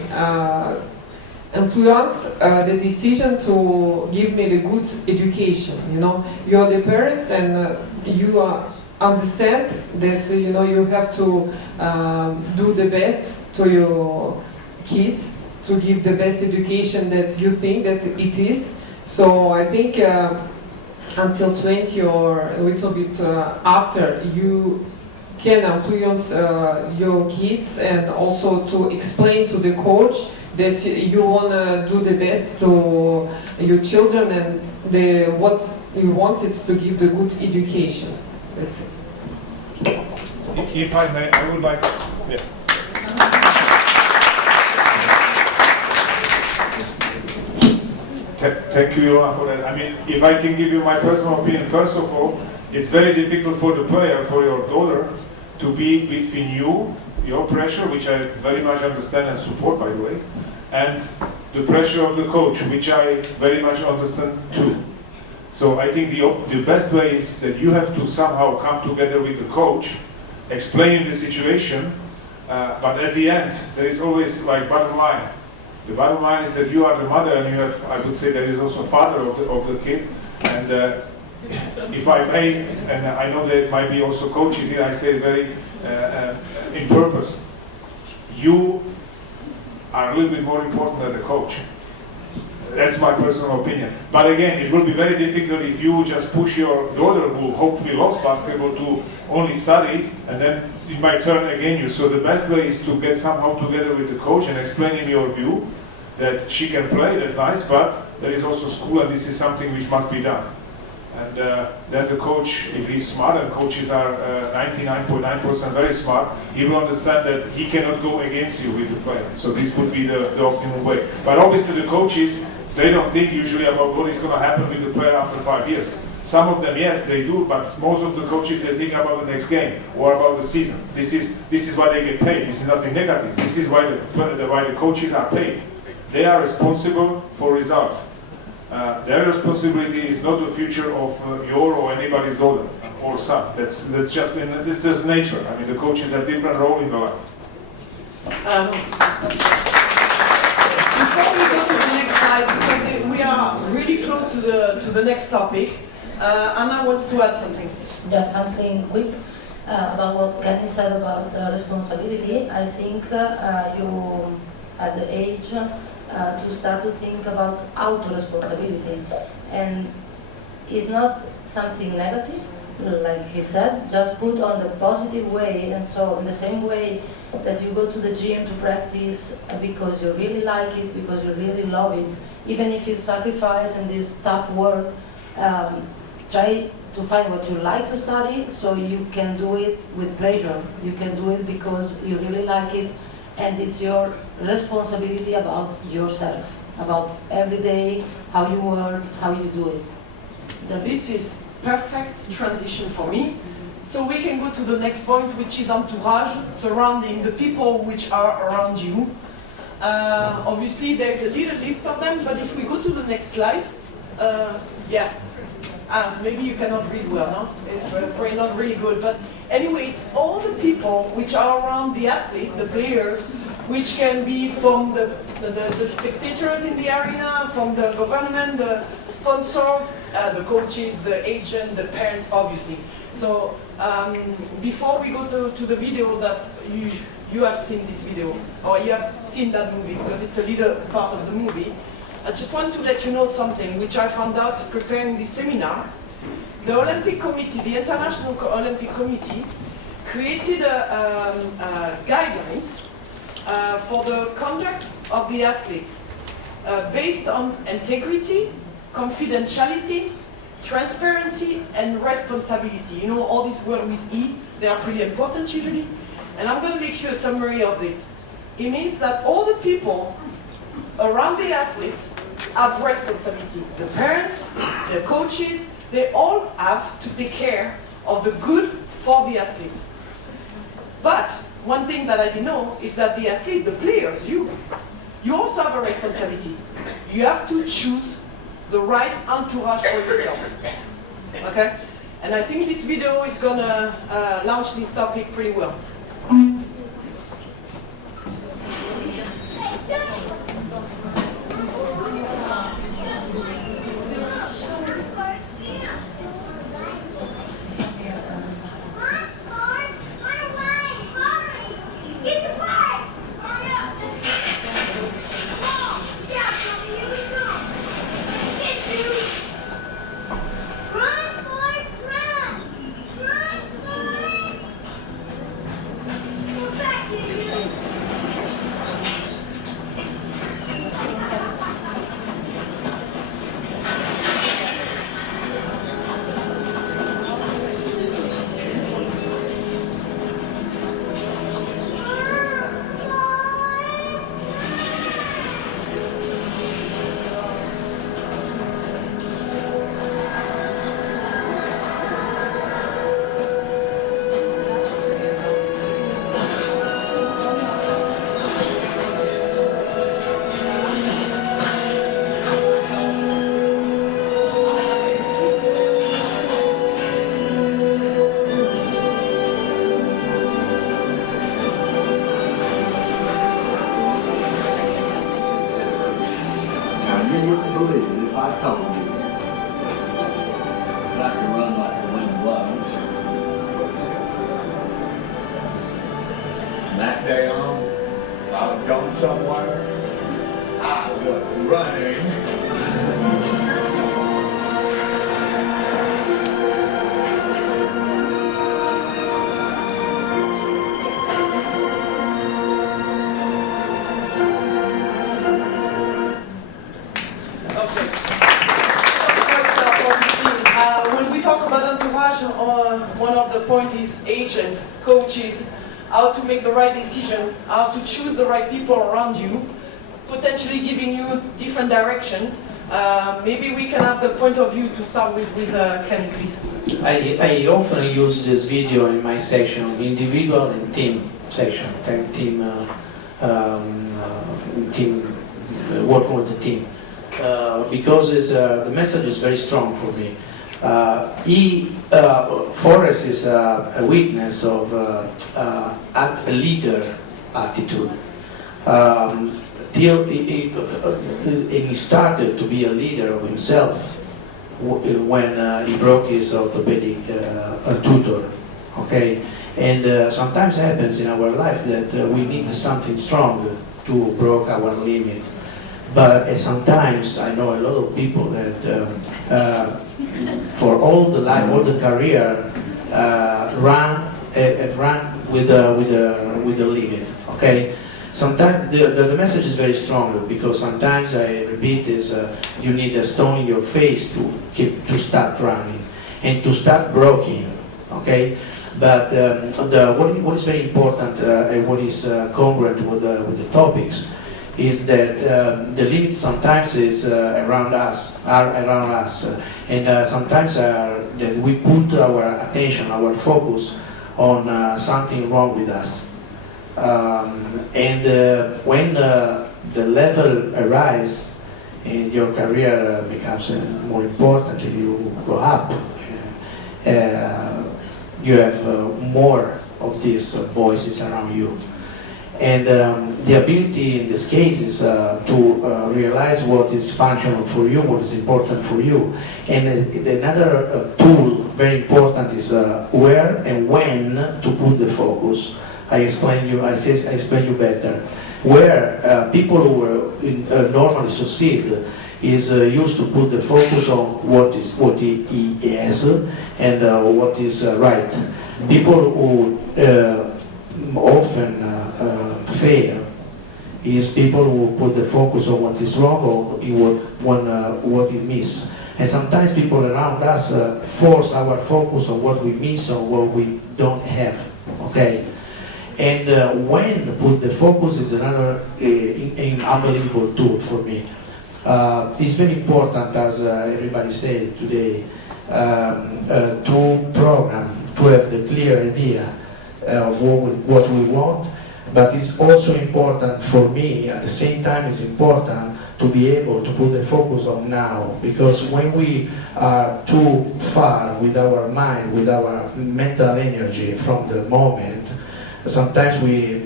influence the decision to give me the good education. You know, you're the parents, and you understand that you know you have to do the best to your kids, to give the best education that you think that it is. So I think until 20 or a little bit after, you can influence your kids, and also to explain to the coach that you want to do the best to your children, and what you want is to give the good education. That's it. If I may, I would like... Yeah. Thank you, Ilona, for that. I mean, if I can give you my personal opinion, first of all, it's very difficult for the player, for your daughter, to be between you, your pressure, which I very much understand and support, by the way, and the pressure of the coach, which I very much understand too. So I think the best way is that you have to somehow come together with the coach, explain the situation, but at the end, there is always like bottom line. The bottom line is that you are the mother, and you have, I would say, there is also father of the kid. And if I may, and I know there might be also coaches here, I say very in purpose. You are a little bit more important than the coach. That's my personal opinion. But again, it will be very difficult if you just push your daughter, who hopefully loves basketball, to only study, and then it might turn against you. So the best way is to get somehow together with the coach and explain him your view, that she can play, that's nice, but there is also school, and this is something which must be done. And then the coach, if he's smart, and coaches are 99.9% very smart, he will understand that he cannot go against you with the player. So this would be the optimum way. But obviously the coaches, they don't think usually about what is going to happen with the player after 5 years. Some of them, yes, they do, but most of the coaches, they think about the next game or about the season. This is why they get paid. This is nothing negative. This is why the coaches are paid. They are responsible for results. Their responsibility is not the future of your or anybody's daughter or son. That's just nature. I mean, the coaches have different role in the life. Before we go to the next slide, because we are really close to the next topic, Anna wants to add something. Just something quick about what Kenny said about responsibility. I think you, at the age to start to think about auto-responsibility. And it's not something negative, like he said, just put on the positive way. And so in the same way that you go to the gym to practice because you really like it, because you really love it, even if you sacrifice and this tough work, try to find what you like to study so you can do it with pleasure. You can do it because you really like it, and it's your responsibility about yourself, about every day, how you work, how you do it. This is perfect transition for me. So we can go to the next point, which is entourage, surrounding the people which are around you. Obviously, there's a little list of them, but if we go to the next slide, yeah. Maybe you cannot read well, no? It's probably not really good, but anyway, it's all the people which are around the athlete, the players, which can be from the spectators in the arena, from the government, the sponsors, the coaches, the agent, the parents, obviously. So before we go to the video that you have seen this video, or you have seen that movie, because it's a little part of the movie, I just want to let you know something which I found out preparing this seminar. The Olympic Committee, the International Olympic Committee, created guidelines for the conduct of the athletes based on integrity, confidentiality, transparency, and responsibility. You know, all these words with E, they are pretty important usually. And I'm going to make you a summary of it. It means that all the people around the athletes have responsibility. The parents, the coaches, they all have to take care of the good for the athlete. But one thing that I didn't know is that the athlete, the players, you also have a responsibility. You have to choose the right entourage for yourself. Okay? And I think this video is going to launch this topic pretty well. That day on, I was going somewhere. I was running the point is agent, coaches, how to make the right decision, how to choose the right people around you, potentially giving you different direction. Maybe we can have the point of view to start with Kamil, please. I often use this video in my section, individual and team section, team working with the team, because the message is very strong for me. Forrest is a witness of a leader attitude. Till he started to be a leader of himself when he broke his orthopedic tutor. Okay, and sometimes happens in our life that we need something strong to break our limits. But sometimes I know a lot of people that for all the life, all the career, run with the limit. Okay. Sometimes the message is very strong because sometimes I repeat is you need a stone in your face to start running and to start broken. Okay. But what is very important and what is congruent with the topics is that the limit sometimes is around us, and sometimes that we put our attention, our focus on something wrong with us. When the level arises and your career becomes more important, you go up, you have more of these voices around you. And the ability in this case is to realize what is functional for you, what is important for you. And another tool, very important, is where and when to put the focus. I explain you better. Where people who normally succeed is used to put the focus on what he has and what is right. People who often fail is people who put the focus on what is wrong or what we miss. And sometimes people around us force our focus on what we miss or what we don't have. Okay. And when put the focus is another unbelievable tool for me. It's very important, as everybody said today, to program, to have the clear idea of what we want, but it's also important for me, at the same time it's important to be able to put the focus on now, because when we are too far with our mind, with our mental energy from the moment, sometimes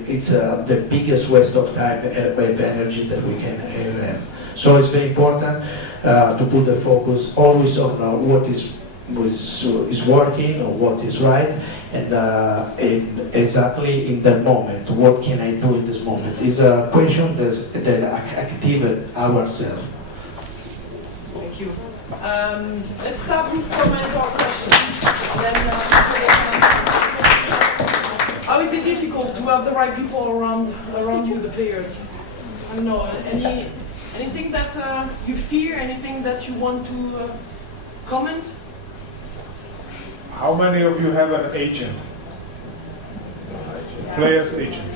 it's the biggest waste of time and energy that we can have. So it's very important to put the focus always on what is working or what is right, and exactly in the moment. What can I do in this moment? Is a question that activates ourselves. Thank you. Let's start with comment or question. How is it difficult to have the right people around you, the players? I don't know. Anything that you fear? Anything that you want to comment? How many of you have an agent? Player's agent.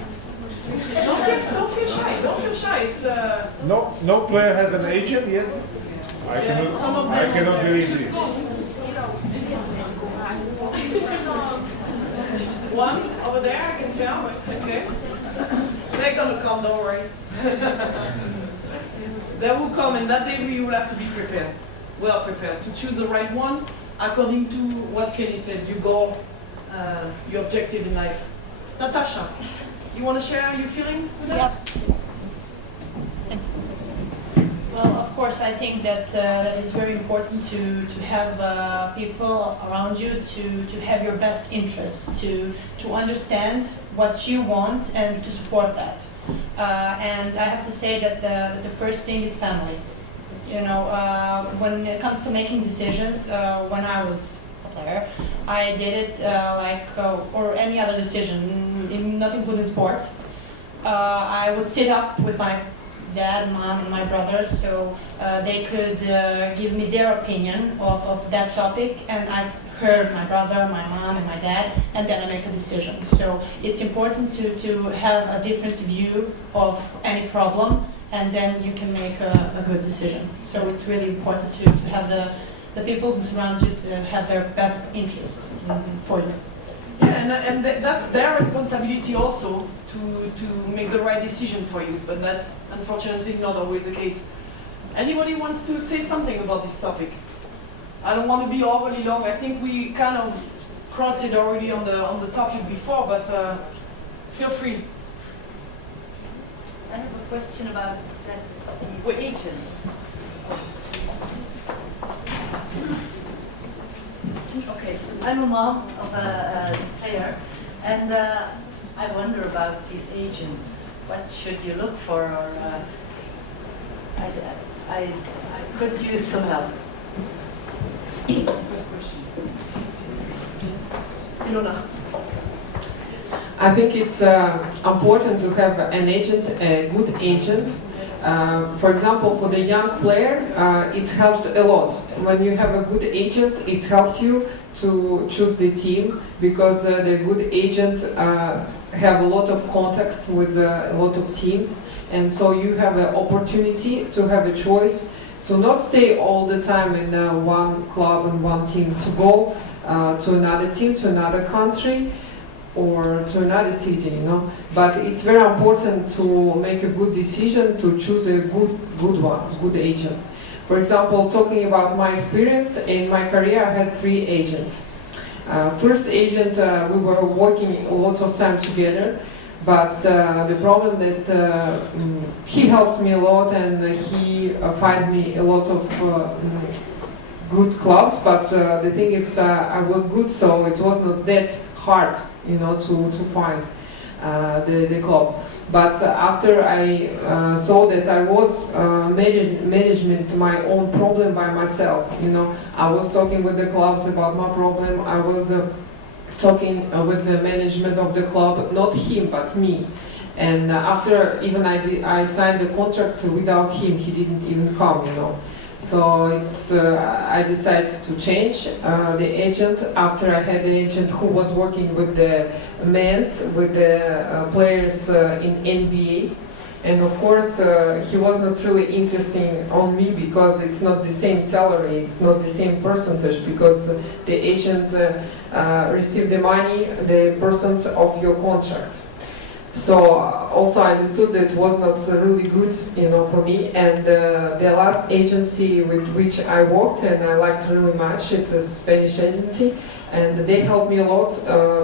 Don't feel shy. Don't feel shy. It's No player has an agent yet. I cannot believe this. One over there, I can tell. Okay. They're gonna come. Don't worry. They will come, and that day you will have to be prepared, well prepared, to choose the right one according to what Kenny said, your goal, your objective in life. Natasa, you want to share your feeling with us? Thanks. Well, of course, I think that it's very important to have people around you to have your best interests, to understand what you want and to support that. And I have to say that the first thing is family. You know, when it comes to making decisions, when I was a player, I did it or any other decision, not including sports. I would sit up with my dad, mom, and my brothers, so they could give me their opinion of that topic, and I heard my brother, my mom, and my dad, and then I make a decision. So it's important to have a different view of any problem, and then you can make a good decision. So it's really important to have the people who surround you to have their best interest for you. Yeah, and that's their responsibility also to make the right decision for you, but that's unfortunately not always the case. Anybody wants to say something about this topic? I don't want to be overly long. I think we kind of crossed it already on the topic before, but feel free. I have a question about these agents. Okay, I'm a mom of a player, and I wonder about these agents. What should you look for? Or I could use some help. Ilona. I think it's important to have an agent, a good agent. For example, for the young player, it helps a lot. When you have a good agent, it helps you to choose the team, because the good agent have a lot of contacts with a lot of teams, and so you have an opportunity to have a choice to not stay all the time in one club and one team, to go to another team, to another country, or to another city, you know. But it's very important to make a good decision, to choose a good agent. For example, talking about my experience in my career, I had 3 agents. First agent, we were working a lot of time together, but the problem that he helped me a lot, and he found me a lot of good clubs, but the thing is, I was good, so it was not that hard, you know, to find the club. But after I saw that I was management my own problem by myself, you know, I was talking with the clubs about my problem. I was talking with the management of the club, not him, but me. And after even I signed the contract without him, he didn't even come, you know. So it's, I decided to change the agent after I had an agent who was working with the men's, with the players in NBA. And of course, he was not really interesting on me, because it's not the same salary, it's not the same percentage, because the agent received the money, the percent of your contract. So also I understood that it was not really good, you know, for me. And the last agency with which I worked, and I liked really much, it's a Spanish agency, and they helped me a lot,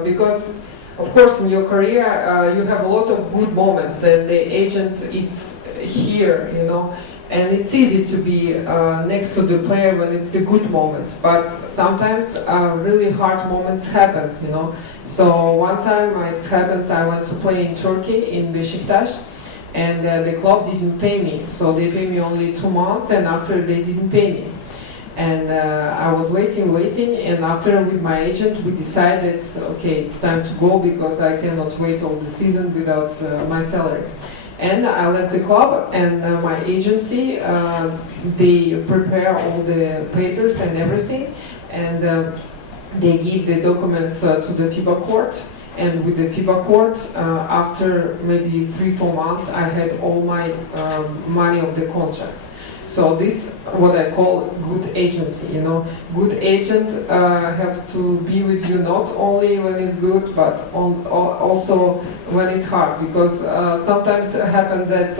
because of course in your career you have a lot of good moments, and the agent is here, you know, and it's easy to be next to the player when it's the good moments, but sometimes really hard moments happens, you know. So one time it happens, I went to play in Turkey, in Beşiktaş, and the club didn't pay me. So they paid me only 2 months, and after they didn't pay me. And I was waiting, and after with my agent we decided, okay, it's time to go, because I cannot wait all the season without my salary. And I left the club, and my agency, they prepare all the papers and everything, and they give the documents to the FIBA court, and with the FIBA court, after maybe 3-4 months, I had all my money of the contract. So this what I call good agency, you know. Good agent have to be with you not only when it's good, but also when it's hard, because sometimes it happens that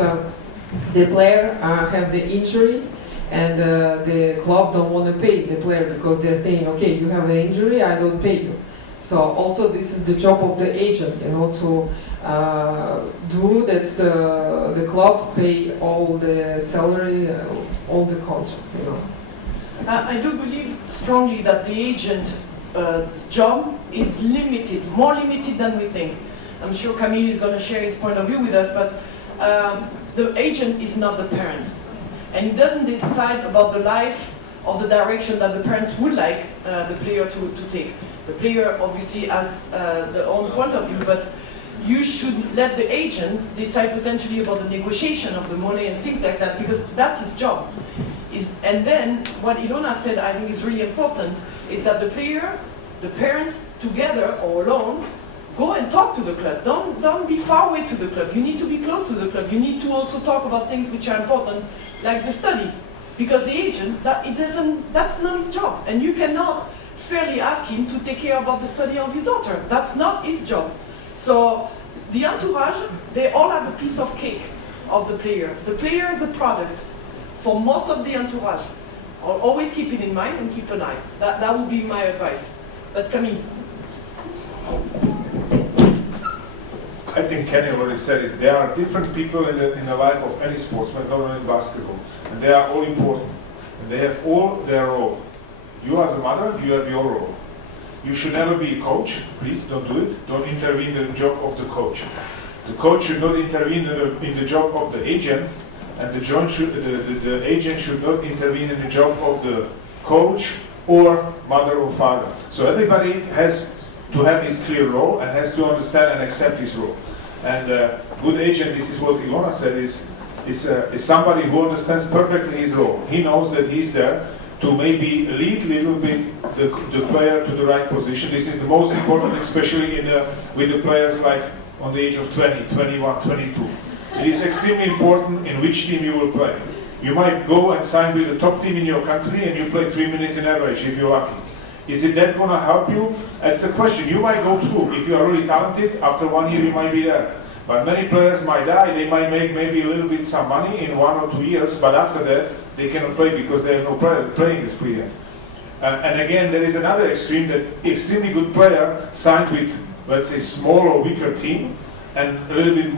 the player have the injury, and the club don't want to pay the player, because they're saying, okay, you have an injury, I don't pay you. So also this is the job of the agent, you know, to do that the club pay all the salary, all the contract, you know. I do believe strongly that the agent job is limited, more limited than we think. I'm sure Kamil is going to share his point of view with us, but the agent is not the parent. And he doesn't decide about the life or the direction that the parents would like the player to take. The player obviously has their own point of view, but you should let the agent decide potentially about the negotiation of the money and things like that, because that's his job. And then what Ilona said, I think, is really important. is that the player, the parents, together or alone, go and talk to the club. Don't be far away to the club. You need to be close to the club. You need to also talk about things which are important, like the study. Because the agent, that's not his job. And you cannot fairly ask him to take care about the study of your daughter. That's not his job. So the entourage, they all have a piece of cake of the player. The player is a product for most of the entourage. I'll always keep it in mind and keep an eye. That would be my advice. But Kamil. I think Kenny already said it. There are different people in the life of any sportsman, not only basketball. And they are all important. And they have all their role. You as a mother, you have your role. You should never be a coach. Please don't do it. Don't intervene in the job of the coach. The coach should not intervene in the job of the agent. And the agent should not intervene in the job of the coach or mother or father. So everybody has to have his clear role and has to understand and accept his role. And a good agent, this is what Ilona said, is somebody who understands perfectly his role. He knows that he's there to maybe lead a little bit the player to the right position. This is the most important, especially with the players like on the age of 20, 21, 22. It is extremely important in which team you will play. You might go and sign with the top team in your country and you play 3 minutes in average if you're lucky. Is it that going to help you? That's the question. You might go through. If you are really talented, after 1 year you might be there. But many players might die. They might make maybe a little bit some money in 1 or 2 years, but after that they cannot play because they have no playing experience. And again, there is another extreme, that extremely good player signed with, let's say, small or weaker team and a little bit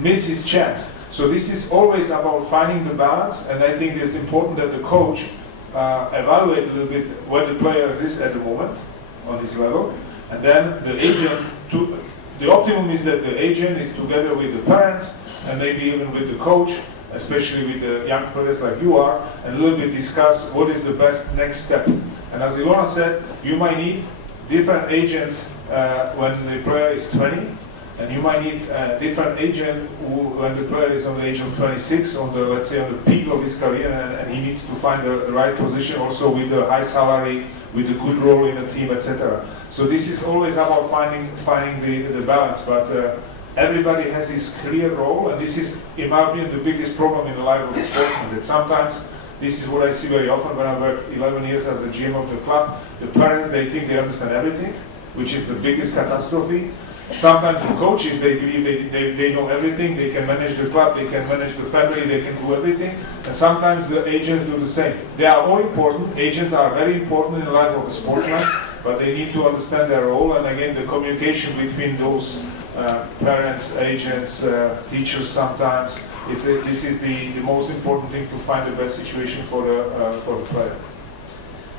miss his chance. So this is always about finding the balance, and I think it's important that the coach evaluate a little bit where the player is at the moment on his level, and then the agent, the optimum is that the agent is together with the parents and maybe even with the coach, especially with the young players like you are, and a little bit discuss what is the best next step. And as Ilona said, you might need different agents when the player is 20, and you might need a different agent when the player is on the age of 26, let's say on the peak of his career, and he needs to find the right position also with a high salary, with a good role in a team, etc. So this is always about finding the balance, but everybody has his clear role, and this is, in my opinion, the biggest problem in the life of a sportsman, that sometimes, this is what I see very often when I worked 11 years as the GM of the club, the parents, they think they understand everything, which is the biggest catastrophe. Sometimes the coaches, they believe they know everything, they can manage the club, they can manage the family, they can do everything. And sometimes the agents do the same. They are all important. Agents are very important in the life of a sportsman, but they need to understand their role. And again, the communication between those parents, agents, teachers sometimes, this is the most important thing to find the best situation for the player.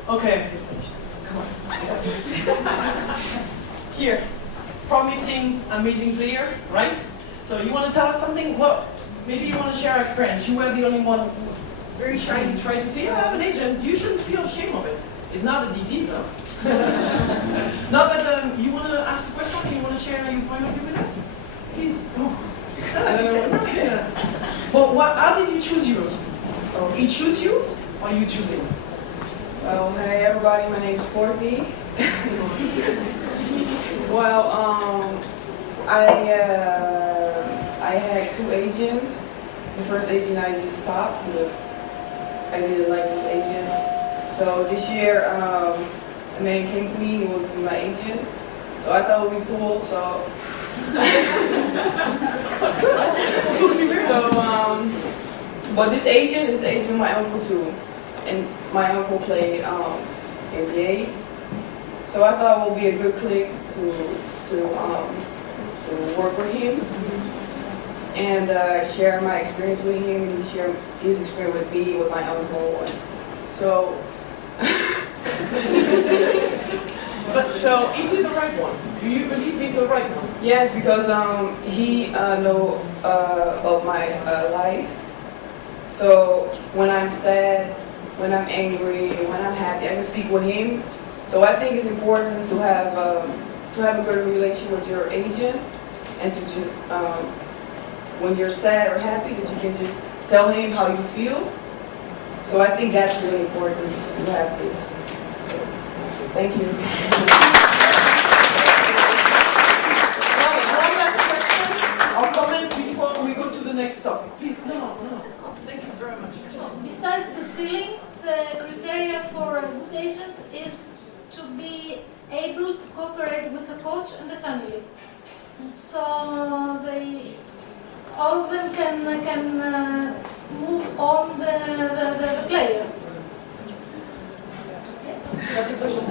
Okay. Come on. Here. Promising, amazing player, right? So you want to tell us something? Well, maybe you want to share experience. You were the only one very shy to try to say, I have an agent. You shouldn't feel ashamed of it. It's not a disease, huh? No, but you want to ask a question and you want to share your point of view with us? Please. Well, how did you choose yours? He chose you, or you choose him? Well, hey everybody, my name is Courtney. Well, I had 2 agents. The first agent I just stopped because I didn't like this agent. So this year, a man came to me, he wanted to be my agent. So I thought it would be cool, so. But this agent is the agent of my uncle too. And my uncle played NBA. So I thought it would be a good click to work with him and share my experience with him, and share his experience with me, with my uncle. And so, so is he the right one? Do you believe he's the right one? Yes, because he know about my life. So when I'm sad, when I'm angry, and when I'm happy, I can speak with him. So I think it's important to have a good relation with your agent, and to just when you're sad or happy, that you can just tell him how you feel. So I think that's really important, just to have this. Thank you. One last question or comment before we go to the next topic. Please, no. Thank you very much. So, besides the feeling, the criteria for a good agent is to be able to cooperate with the coach and the family. So all of them can move on the player. That's a question.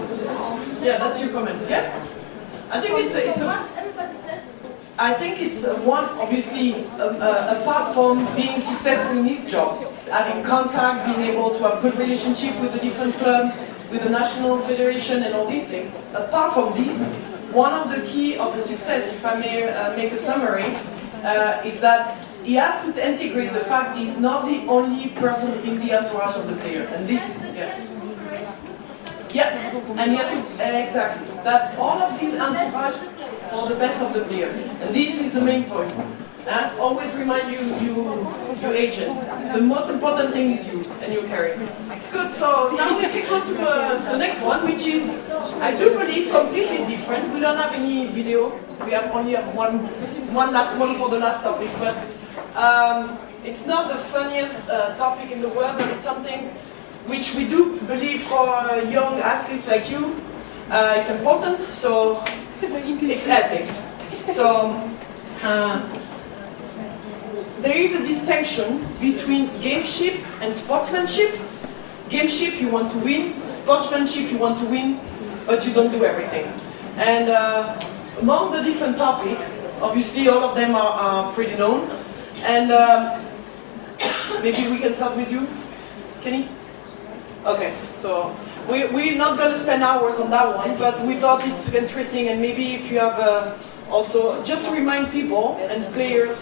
Yeah, that's your comment. Yeah, I think it's what everybody said. I think it's one, obviously, apart from being successful in his job, having contact, being able to have good relationship with the different clubs, with the national federation and all these things. Apart from this, one of the key of the success, if I may make a summary, is that he has to integrate the fact he's not the only person in the entourage of the player. And this is, yeah, and he has to, exactly, that all of these entourage for the best of the player. And this is the main point. And always remind your agent, the most important thing is you and your career. Good, so now we can go to the next one, which is, I do believe, completely different. We don't have any video. We only have one last one for the last topic, but it's not the funniest topic in the world, but it's something which we do believe for young athletes like you. It's important, so it's ethics. So there is a distinction between gameship and sportsmanship. Gameship, you want to win. Sportsmanship, you want to win, but you don't do everything. And among the different topics, obviously all of them are pretty known. And maybe we can start with you, Kenny? Okay, so we're not going to spend hours on that one, but we thought it's interesting, and maybe if you have also, just to remind people and players,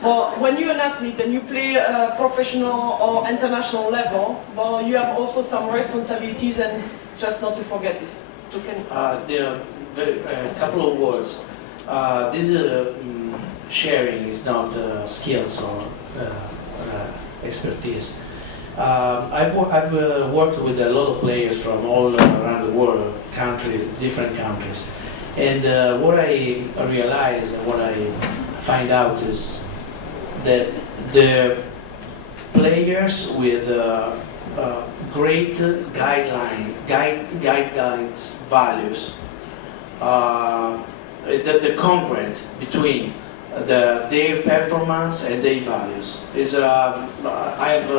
well, when you're an athlete and you play professional or international level, well, you have also some responsibilities, and just not to forget this. So can a couple of words. This sharing is not skills or expertise. I've worked with a lot of players from all around the world, different countries, and what I realize and what I find out is that the players with great guidelines, values, the congruence between their performance and their values is. I have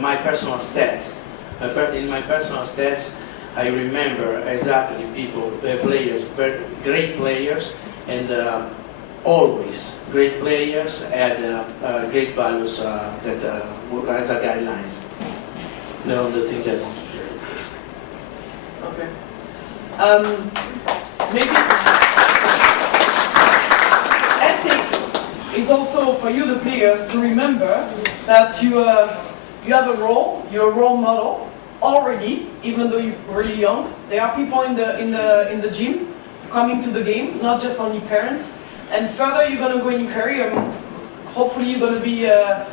my personal stats. In my personal stats, I remember exactly players, great players, and always great players had great values that as a guidelines. No, the things that. Okay. Maybe ethics is also for you, the players, to remember that you have a role. You're a role model already, even though you're really young. There are people in the gym coming to the game, not just only parents. And further, you're going to go in your career. Hopefully, you're going to be a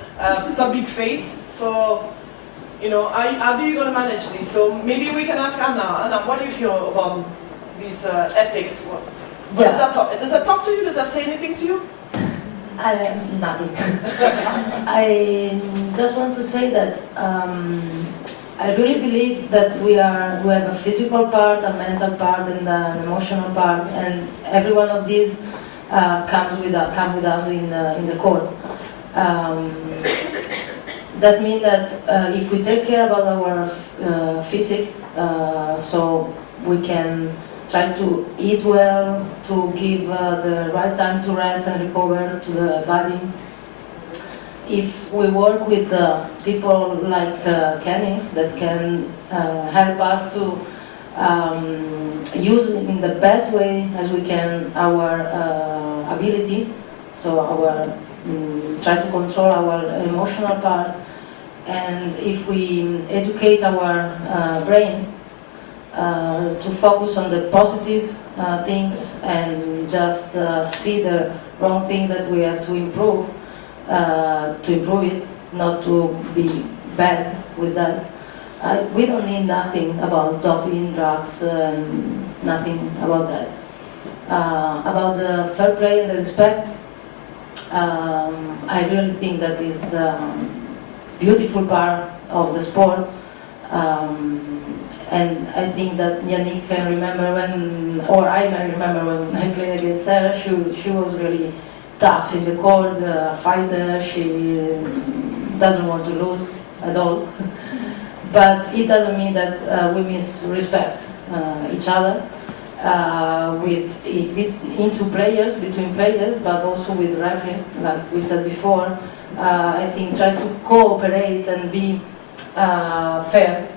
public face. So, how do you going to manage this? So maybe we can ask Anna. Anna, what do you feel about these ethics? Does that talk to you? Does that say anything to you? Nothing. I just want to say that I really believe that we have a physical part, a mental part, and an emotional part, and every one of these come with us in the court. That means that if we take care about our physique, so we can try to eat well, to give the right time to rest and recover to the body. If we work with people like Kenny that can help us to use in the best way as we can our ability, so our try to control our emotional part, and if we educate our brain to focus on the positive things and just see the wrong thing that we have to improve it, not to be bad with that. we don't need nothing about doping, drugs, nothing about that. About the fair play and the respect, I really think that is the beautiful part of the sport. And I think that Yannick can remember when, or I may remember when I played against her, she was really tough in the court, fighter, she doesn't want to lose at all. But it doesn't mean that we misrespect each other into players, between players, but also with referee, like we said before. I think try to cooperate and be fair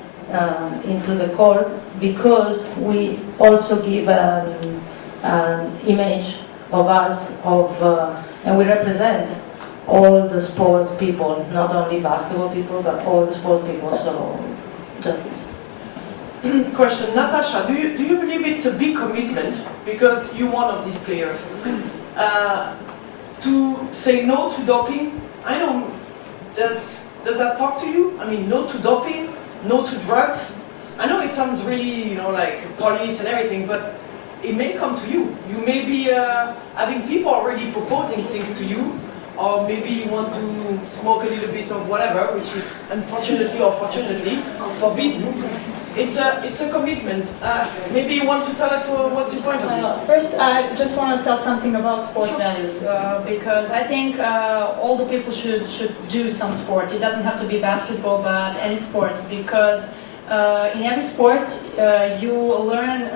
into the court, because we also give an image of us, and we represent all the sports people, not only basketball people, but all the sport people. So, justice. Question, Natasa, do you believe it's a big commitment, because you're one of these players, to say no to doping? I know, does that talk to you? I mean, no to doping, no to drugs. I know it sounds really, like police and everything, but it may come to you. You may be having people already proposing things to you, or maybe you want to smoke a little bit of whatever, which is unfortunately or fortunately forbidden. It's a commitment. Maybe you want to tell us what's your point of view? First, I just want to tell something about sport values, because I think all the people should do some sport. It doesn't have to be basketball, but any sport, because in every sport you learn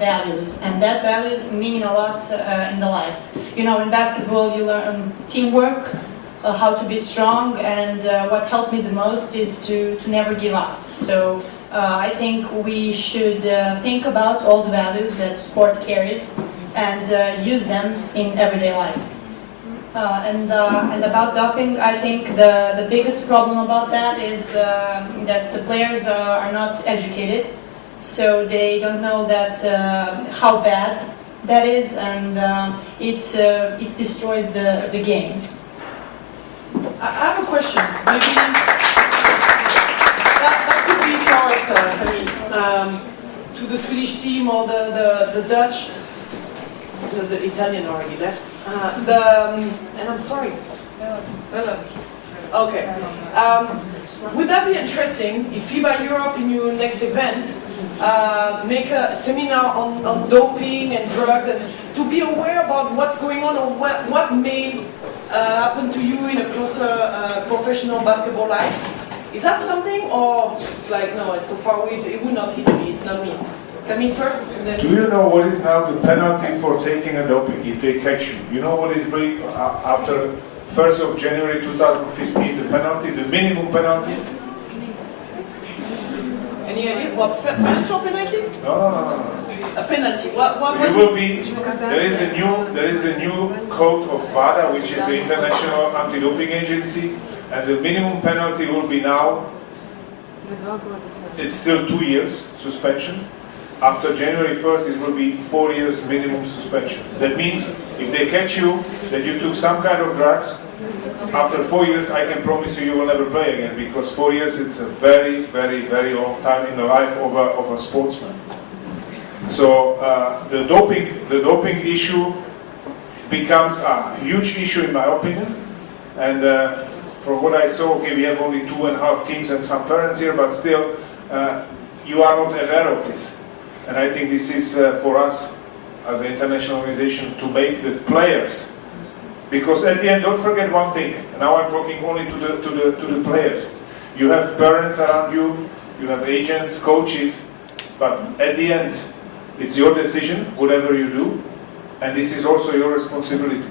values, and that values mean a lot in the life. In basketball you learn teamwork, how to be strong, and what helped me the most is to never give up. So I think we should think about all the values that sport carries and use them in everyday life. And about doping, I think the biggest problem about that is that the players are not educated, so they don't know that how bad that is, and it destroys the game. I have a question. Maybe that could be for us, Kamil, to the Swedish team or the Dutch. The Italian already left. And I'm sorry. Okay. Would that be interesting if FIBA Europe in your next event make a seminar on doping and drugs, and to be aware about what's going on, or what may happen to you in a closer professional basketball life? Is that something, or it's like, no, it's so far away, it would not hit me, it's not me? Kamil first, and then... Do you know what is now the penalty for taking a doping if they catch you? You know what is after 1st of January 2015, the penalty, the minimum penalty? Any idea? What, financial penalty? No. A penalty. What It will be, there is a new code of FIBA, which is the International Anti-Doping Agency, and the minimum penalty will be now, it's still 2 years suspension. After January 1st, it will be 4 years minimum suspension. That means if they catch you that you took some kind of drugs, after 4 years, I can promise you will never play again, because 4 years, it's a very, very, very long time in the life of a sportsman. So the doping issue becomes a huge issue in my opinion. And from what I saw, okay, we have only 2.5 teams and some parents here, but still, you are not aware of this. And I think this is for us as an international organization to make the players, because at the end, don't forget one thing. Now I'm talking only to the players. You have parents around you, you have agents, coaches, but at the end, it's your decision, whatever you do, and this is also your responsibility.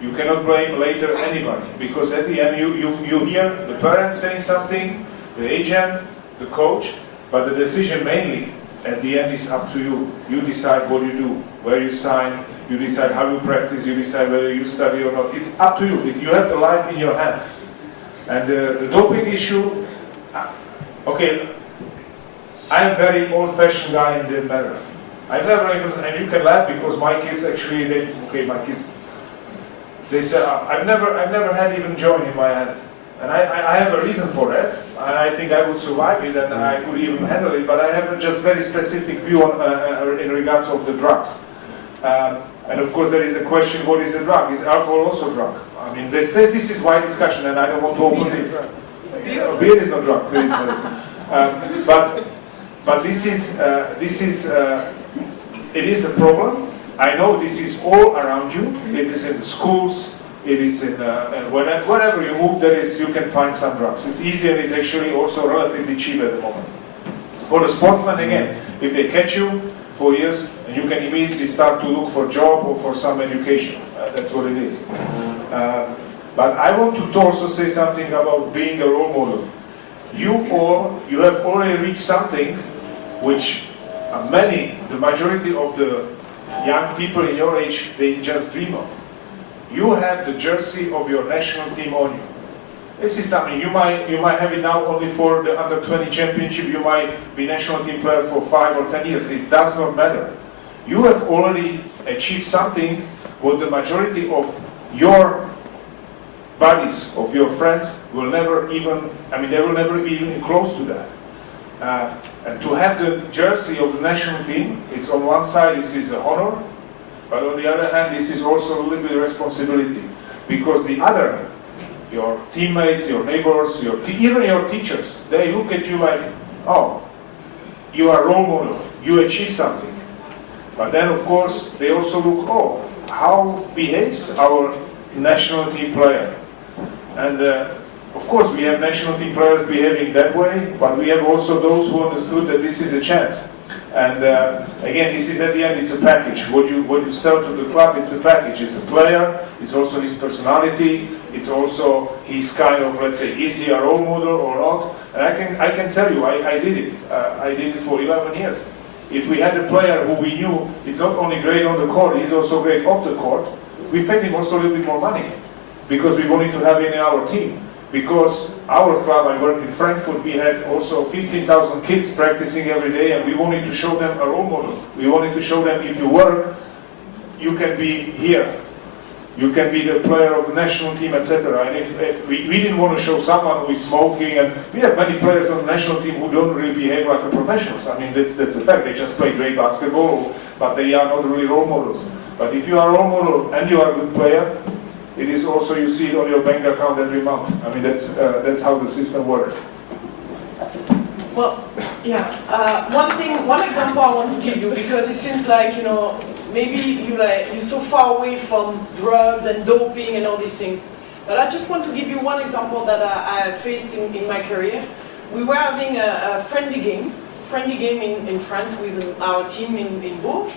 You cannot blame later anybody, because at the end you hear the parents saying something, the agent, the coach, but the decision mainly at the end is up to you. You decide what you do, where you sign, you decide how you practice, you decide whether you study or not. It's up to you. You have the life in your hand. And the doping issue, okay, I'm a very old-fashioned guy in the matter. I've never even, and you can laugh because my kids actually, my kids, they said, I've never had even joint in my hand. And I have a reason for that, and I think I would survive it, and I could even handle it, but I have a just very specific view on, in regards of the drugs. And of course there is a question, what is a drug? Is alcohol also a drug? I mean, this is wide discussion, and I don't want to open this. Beer is not drug, beer is medicine. But this is, it is a problem. I know this is all around you. It is in the schools. It is in wherever you move, you can find some drugs. It's easy and it's actually also relatively cheap at the moment. For the sportsman, again, if they catch you 4 years, and you can immediately start to look for a job or for some education. That's what it is. But I want to also say something about being a role model. You have already reached something which the majority of the young people in your age, they just dream of. You have the jersey of your national team on you. This is something, you might have it now only for the under 20 championship, you might be national team player for 5 or 10 years, it does not matter. You have already achieved something what the majority of your buddies, of your friends, will never even, they will never be even close to that. And to have the jersey of the national team, it's on one side, this is an honor, but on the other hand, this is also a little bit of responsibility. Because the other, your teammates, your neighbors, even your teachers, they look at you like, oh, you are a role model, you achieved something. But then, of course, they also look, oh, how behaves our national team player? And of course, we have national team players behaving that way, but we have also those who understood that this is a chance. And again, this is at the end, it's a package. What you sell to the club, it's a package. It's a player, it's also his personality, it's also his kind of, let's say, is he a role model or not? And I can tell you, I did it. I did it for 11 years. If we had a player who we knew, it's not only great on the court, he's also great off the court, we paid him also a little bit more money because we wanted to have him in our team. Because our club, I work in Frankfurt, we had also 15,000 kids practicing every day, and we wanted to show them a role model. We wanted to show them if you work, you can be here. You can be the player of the national team, etc. And if we didn't want to show someone who is smoking, and we have many players on the national team who don't really behave like a professionals. I mean, that's a fact. They just play great basketball, but they are not really role models. But if you are a role model and you are a good player, it is also, you see it on your bank account every month. I mean, that's how the system works. Well, yeah. One example I want to give you, because it seems like, maybe you're so far away from drugs and doping and all these things. But I just want to give you one example that I faced in my career. We were having a friendly game in France with our team in Bourges.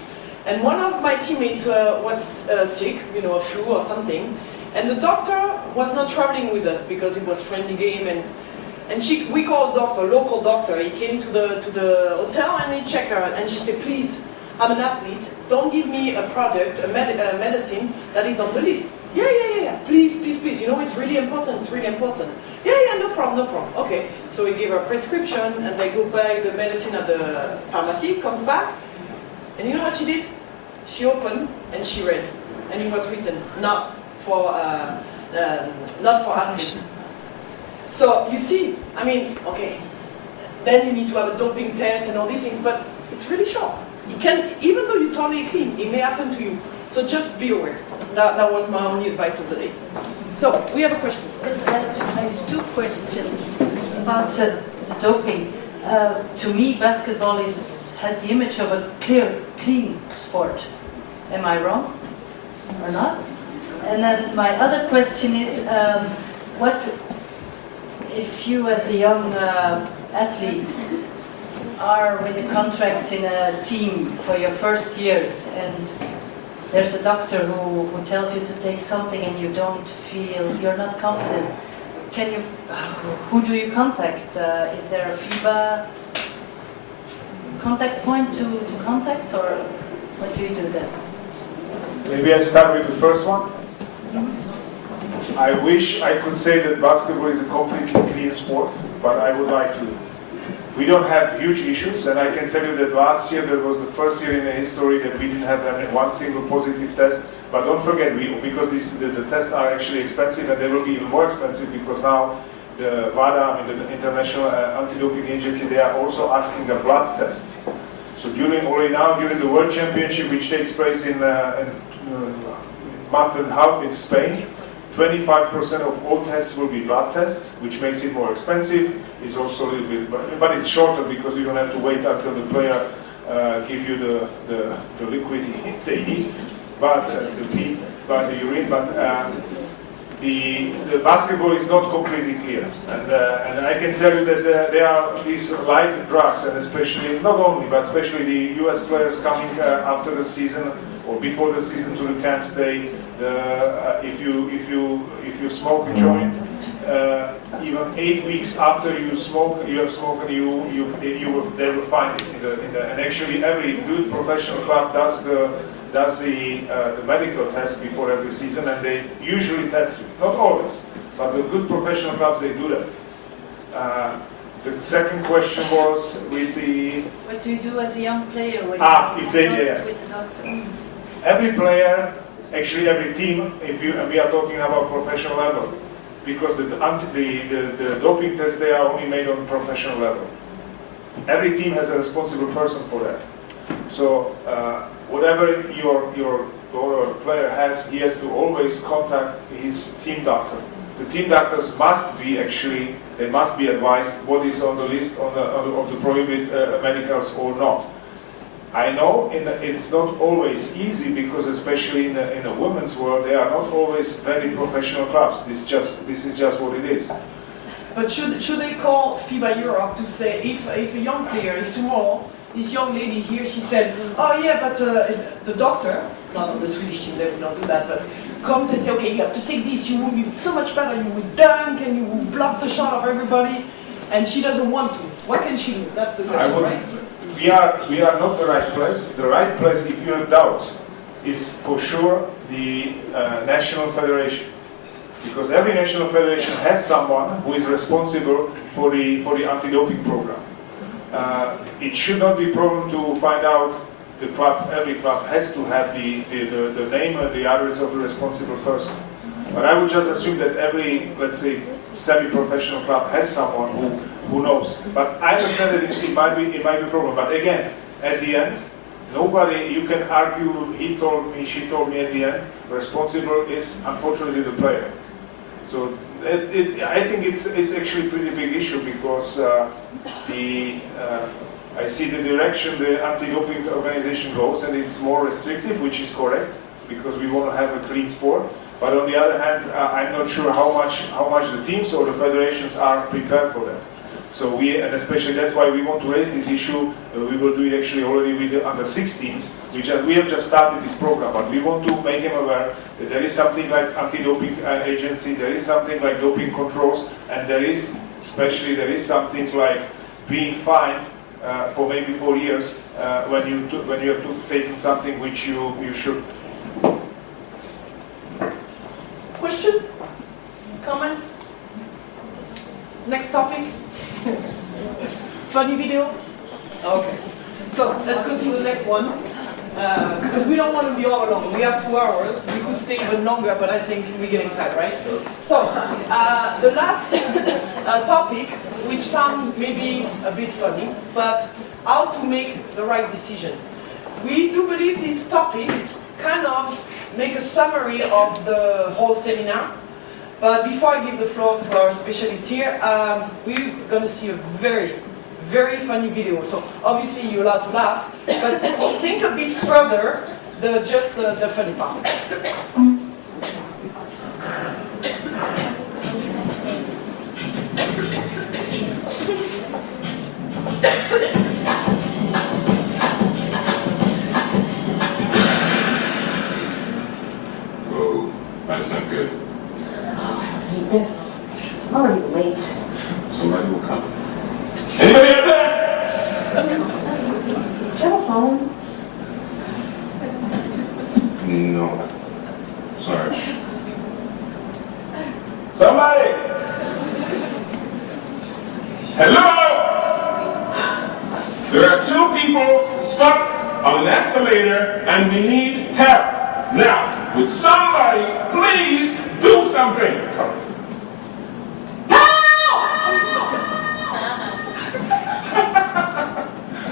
And one of my teammates was sick, a flu or something. And the doctor was not traveling with us because it was friendly game. And we called doctor, local doctor. He came to the hotel and he checked her. And she said, please, I'm an athlete. Don't give me a product, a medicine that is on the list. Yeah. Please. It's really important. Yeah, no problem. Okay. So he gave her a prescription and they go buy the medicine at the pharmacy, comes back. And you know what she did? She opened and she read. And it was written, not for athletes. So you see, okay, then you need to have a doping test and all these things, but it's really short. It can, even though you're totally clean, it may happen to you. So just be aware. That was my only advice of the day. So we have a question. Yes, I have two questions about the doping. To me, basketball has the image of a clean sport. Am I wrong or not? And then my other question is, what if you as a young athlete are with a contract in a team for your first years and there's a doctor who tells you to take something and you don't feel, you're not confident, who do you contact? Is there a FIBA contact point to contact, or what do you do then? Maybe I start with the first one. I wish I could say that basketball is a completely clean sport, but I would like to. We don't have huge issues, and I can tell you that last year, that was the first year in the history that we didn't have one single positive test But don't forget, because the tests are actually expensive, and they will be even more expensive because now the WADA, I mean the International Anti-Doping Agency, they are also asking a blood test. So already now during the World Championship, which takes place in a month and a half in Spain, 25% of all tests will be blood tests, which makes it more expensive. It's also a little bit, but it's shorter because you don't have to wait until the player give you the liquid they need, but the pee, but the urine, but the basketball is not completely clear, and I can tell you that there are these light drugs, and especially not only, but especially the U.S. players coming after the season or before the season to the camps. If you smoke a joint, even 8 weeks after you smoke, they will find it and actually every good professional club does the medical test before every season, and they usually test you. Not always, but the good professional clubs, they do that. The second question was with the... What do you do as a young player when if they, you're with the doctor? Every player, actually every team, and we are talking about professional level, because the doping tests, they are only made on professional level. Every team has a responsible person for that. So whatever your player has, he has to always contact his team doctor. The team doctors must be advised what is on the list of the prohibited medicals or not. I know it's not always easy because especially in the women's world, they are not always very professional clubs. This is just what it is. But should they call FIBA Europe to say if a young player, if tomorrow this young lady here, she said, oh yeah, but the doctor, not on the Swedish team, they will not do that, but comes and say, okay, you have to take this, you will be so much better, you will dunk and you will block the shot of everybody, and she doesn't want to. What can she do? That's the question, right? We are not the right place. The right place, if you have doubts, is for sure the national federation, because every national federation has someone who is responsible for the anti-doping program. It should not be a problem to find out the club. Every club has to have the name and the address of the responsible person. But I would just assume that every, let's say, semi-professional club has someone who knows. But I understand that it might be a problem. But again, at the end, nobody, you can argue, he told me, she told me at the end, responsible is unfortunately the player. So I think it's actually a pretty big issue because I see the direction the anti-doping organization goes, and it's more restrictive, which is correct, because we want to have a clean sport. But on the other hand, I'm not sure how much the teams or the federations are prepared for that. So and especially that's why we want to raise this issue. We will do it actually already with the under-16s. We have just started this program, but we want to make them aware that there is something like anti-doping agency, there is something like doping controls, and there is something like being fined for maybe 4 years when you have taken something which you should. Question? Comments? Next topic? Funny video? Okay. So let's go to the next one. Because we don't want to be all along. We have 2 hours. We could stay even longer, but I think we're getting tired, right? So the last topic, which sounds maybe a bit funny, but how to make the right decision. We do believe this topic kind of make a summary of the whole seminar. But before I give the floor to our specialist here, we're going to see a very, very funny video. So obviously you're allowed to laugh, but think a bit further than just the funny part. Whoa, that's not good. Yes, I'm already late. Somebody will come. Anybody out there? Do you have a phone? No. Sorry. Somebody! Hello? There are 2 people stuck on an escalator and we need help. Now, would somebody please do something?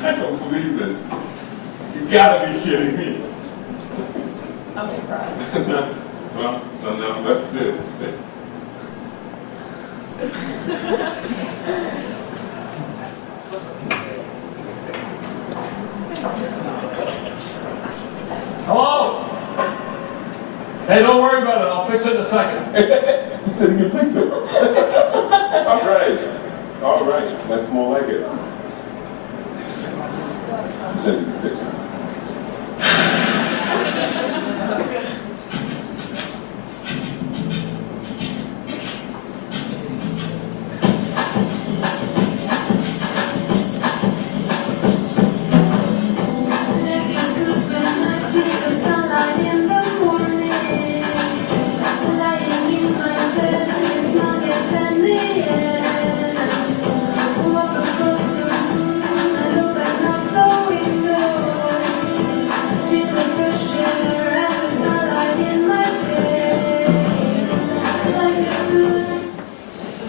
I don't believe this. You gotta be kidding me. I'm surprised. Well, so now let's do it. Hello? Hey, don't worry about it. I'll fix it in a second. He said he can fix it. All right. All right. That's more like it. He said he can fix it.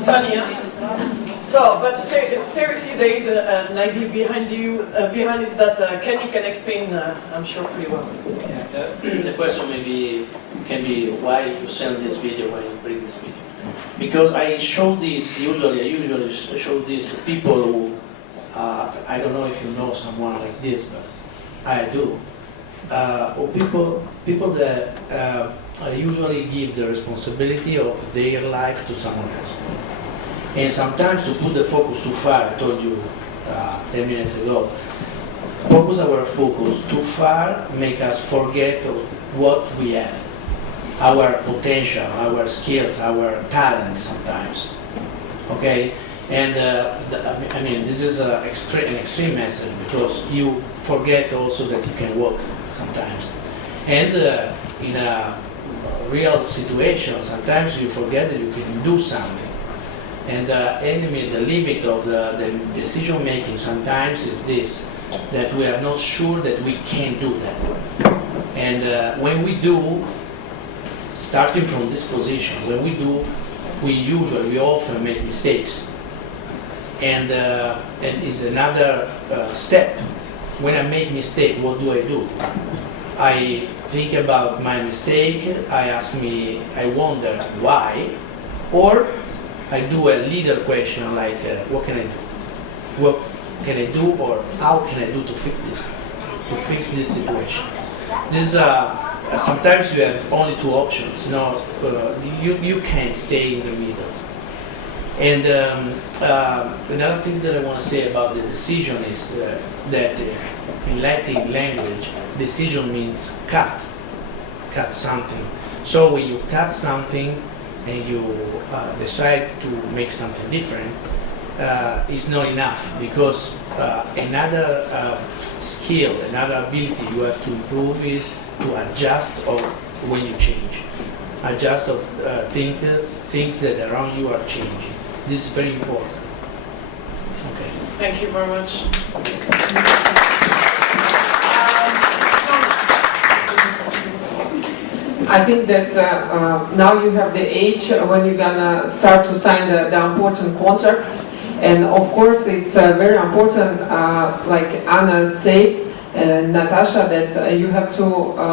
Funny, huh? So, but seriously, there is an idea behind it that Kenny can explain, I'm sure, pretty well. The question maybe can be why you send this video, why you bring this video. Because I show this, I usually show this to people who, I don't know if you know someone like this, but I do. Or people that usually give the responsibility of their life to someone else. And sometimes to put the focus too far, I told you 10 minutes ago, focus our focus too far, make us forget of what we have, our potential, our skills, our talent sometimes. Okay? And I mean, this is an extreme message because you forget also that you can walk sometimes. And in a real situation, sometimes you forget that you can do something. And the limit of the decision making sometimes is this, that we are not sure that we can do that. And when we do, starting from this position, when we do, we often make mistakes. And it's another step. When I make mistake, what do? I think about my mistake, I wonder why, or I do a leader question like, what can I do? What can I do, or how can I do to fix this situation? This sometimes you have only two options. You can't stay in the middle. And another thing that I want to say about the decision is that in Latin language, decision means cut something. So when you cut something and you decide to make something different, it's not enough, because another skill, another ability you have to improve is to adjust of when you change. Adjust of things that around you are changing. This is very important. Okay. Thank you very much. I think that now you have the age when you're gonna start to sign the important contracts, and of course it's very important, like Anna said, Natasa, that you have to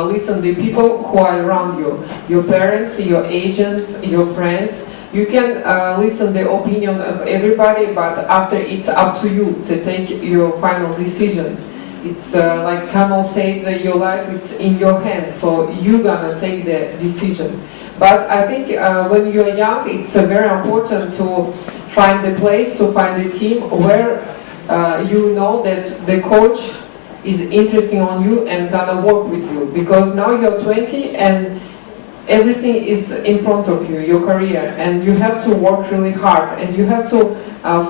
listen to people who are around you, your parents, your agents, your friends. You can listen the opinion of everybody, but after it's up to you to take your final decision. It's like Kamil said, your life is in your hands, so you're gonna take the decision. But I think when you're young, it's very important to find the place, to find the team where you know that the coach is interested on you and gonna work with you. Because now you're 20 and everything is in front of you, your career, and you have to work really hard, and you have to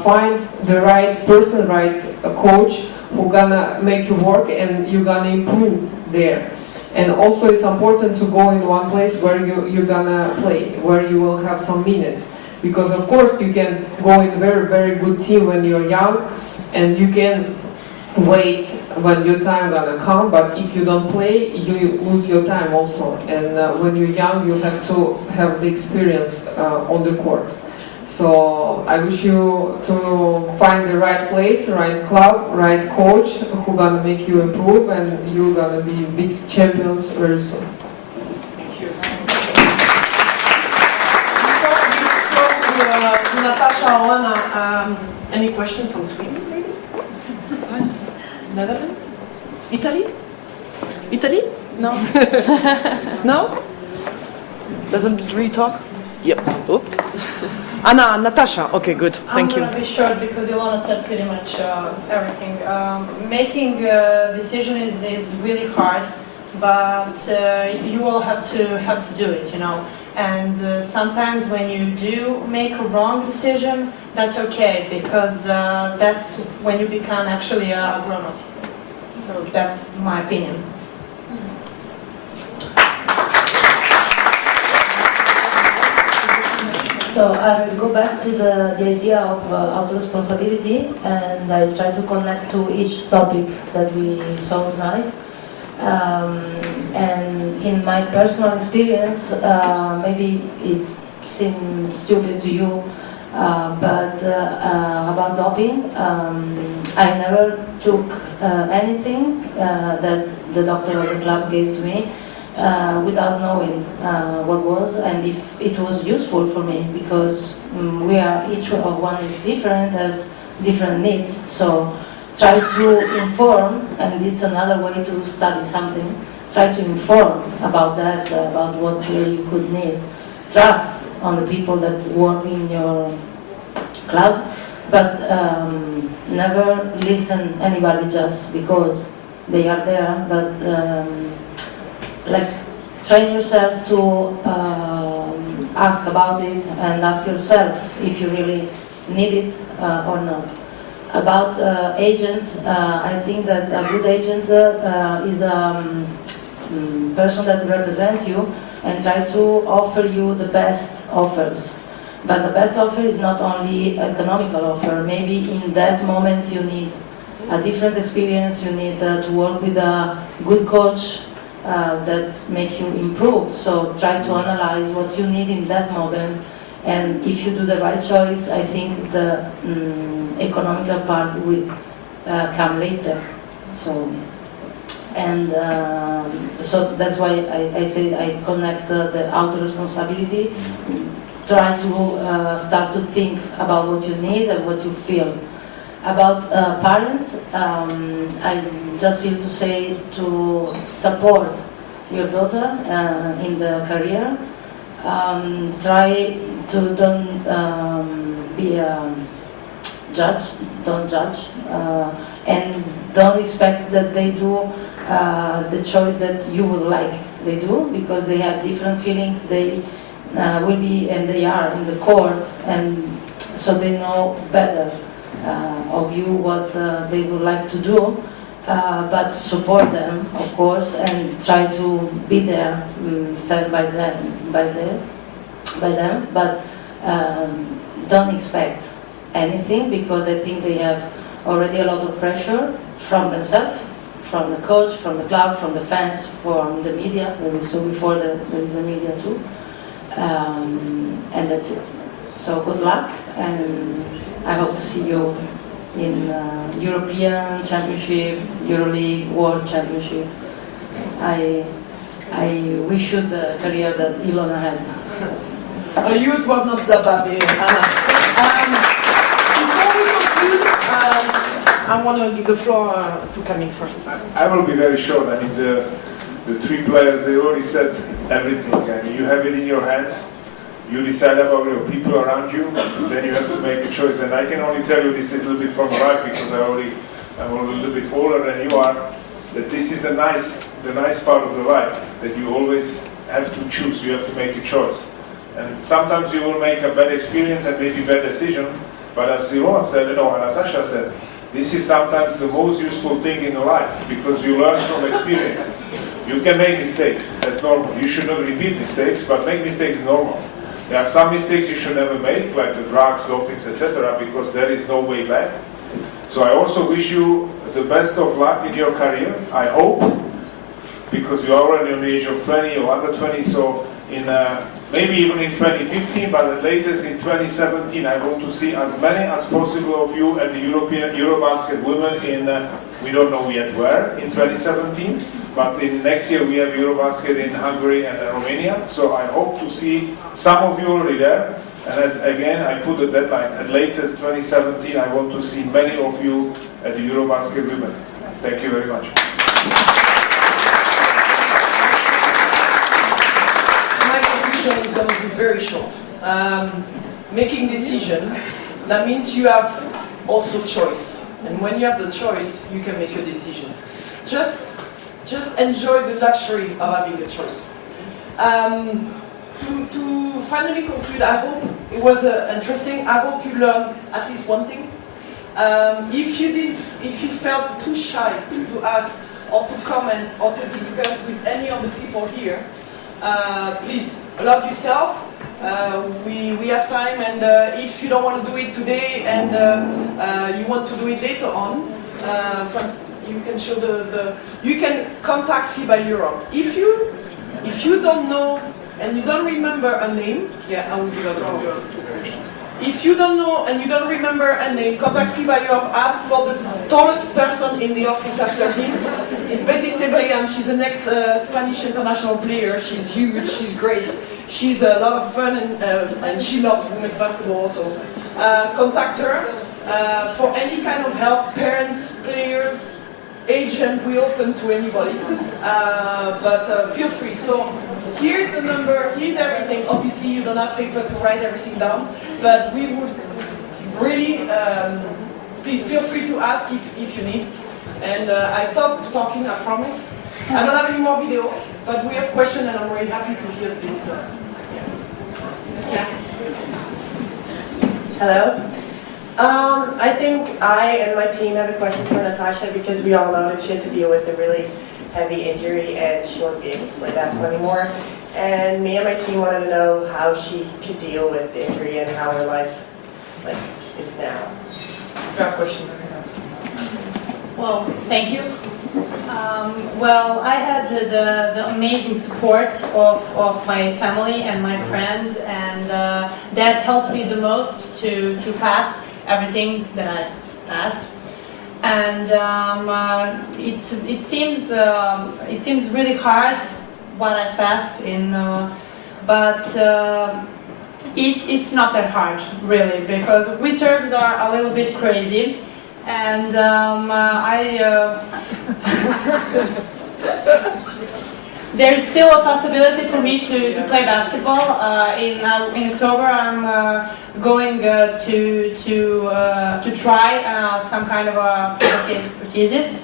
find the right person, right coach who gonna make you work and you're gonna improve there. And also it's important to go in one place where you're gonna play, where you will have some minutes. Because of course you can go in a very, very good team when you're young, and you can wait when your time gonna come, but if you don't play, you lose your time also. And when you're young, you have to have the experience on the court. So I wish you to find the right place, right club, right coach who gonna make you improve, and you're gonna be big champions very soon. Thank you. Before Natasa, Ilona, any question from Sweden, maybe? Netherlands? Italy? Italy? No? No? Doesn't really talk? Yep. Oh. Anna, Natasa. Okay, good. Thank you. I'm going to be short because Ilona said pretty much everything. Making a decision is really hard, but you all have to do it, you know. And sometimes when you do make a wrong decision, that's okay, because that's when you become actually a grown-up. So that's my opinion. So I go back to the idea of auto-responsibility, and I try to connect to each topic that we saw tonight. And in my personal experience, maybe it seems stupid to you, but about doping, I never took anything that the doctor of the club gave to me without knowing what was and if it was useful for me, because we are, each of one is different, has different needs. So try to inform, and it's another way to study something, try to inform about that, about what you could need. Trust on the people that work in your club, but never listen anybody just because they are there, but like train yourself to ask about it and ask yourself if you really need it or not. About agents, I think that a good agent is a person that represents you and try to offer you the best offers. But the best offer is not only economical offer. Maybe in that moment you need a different experience, you need to work with a good coach that make you improve. So try to analyze what you need in that moment, and if you do the right choice, I think the economical part will come later. So, and so that's why I say I connect the auto-responsibility. Try to start to think about what you need and what you feel. About parents, I just feel to say to support your daughter in the career. Try to don't be a judge, don't judge, and don't expect that they do the choice that you would like they do, because they have different feelings. They will be, and they are in the court, and so they know better of you what they would like to do, but support them, of course, and try to be there, stand by them, but don't expect anything, because I think they have already a lot of pressure from themselves, from the coach, from the club, from the fans, from the media. We saw before that there is the media too, and that's it. So good luck, and I hope to see you in European Championship, EuroLeague, World Championship. I wish you the career that Ilona had. Yours was not that bad, Anna. Before we conclude, I want to give the floor to Kamil first. I will be very short. I mean, the three players, they already said everything. I mean, you have it in your hands. You decide about your people around you, then you have to make a choice. And I can only tell you, this is a little bit from life, because I'm a little bit older than you are, that this is the nice part of the life, that you always have to choose, you have to make a choice. And sometimes you will make a bad experience and maybe bad decision, but as Ilona said, and Natasa said, this is sometimes the most useful thing in life, because you learn from experiences. You can make mistakes, that's normal. You should not repeat mistakes, but make mistakes is normal. There are some mistakes you should never make, like the drugs, dopings, etc., because there is no way back. So I also wish you the best of luck in your career, I hope, because you are already on the age of 20 or under 20, so in maybe even in 2015, but at latest in 2017, I want to see as many as possible of you at the European Eurobasket Women in, we don't know yet where, in 2017, but in next year we have Eurobasket in Hungary and Romania, so I hope to see some of you already there. And as again, I put the deadline at latest 2017. I want to see many of you at the Eurobasket Women. Thank you very much. My conclusion is going to be very short. Making decision, that means you have also choice. And when you have the choice, you can make a decision. Just enjoy the luxury of having a choice. To finally conclude, I hope it was interesting. I hope you learned at least one thing. If you felt too shy to ask or to comment or to discuss with any of the people here, please allow yourself. We have time, and if you don't want to do it today and you want to do it later on, you can show you can contact FIBA Europe. If you don't know and you don't remember a name, yeah, I will give it to you. If you don't know and you don't remember a name, contact FIBA Europe, ask for the tallest person in the office after him. It's Betty Sebayan. She's an ex-Spanish international player. She's huge, she's great. She's a lot of fun and she loves women's basketball also. Contact her for any kind of help, parents, players, agent, we open to anybody. But feel free. So here's the number, here's everything. Obviously you don't have paper to write everything down, but we would really, please feel free to ask if you need. And I stopped talking, I promise. I don't have any more video, but we have questions and I'm really happy to hear this. Yeah. Hello. I think I and my team have a question for Natasa because we all know that she had to deal with a really heavy injury and she won't be able to play basketball anymore. And me and my team wanted to know how she could deal with the injury and how her life is now. Fair question. Well, thank you. Well, I had the amazing support of my family and my friends, and that helped me the most to pass everything that I passed. And it seems really hard what I passed in, but it's not that hard really, because we Serbs are a little bit crazy. And there's still a possibility for me to play basketball. In October, I'm going to try some kind of a prosthesis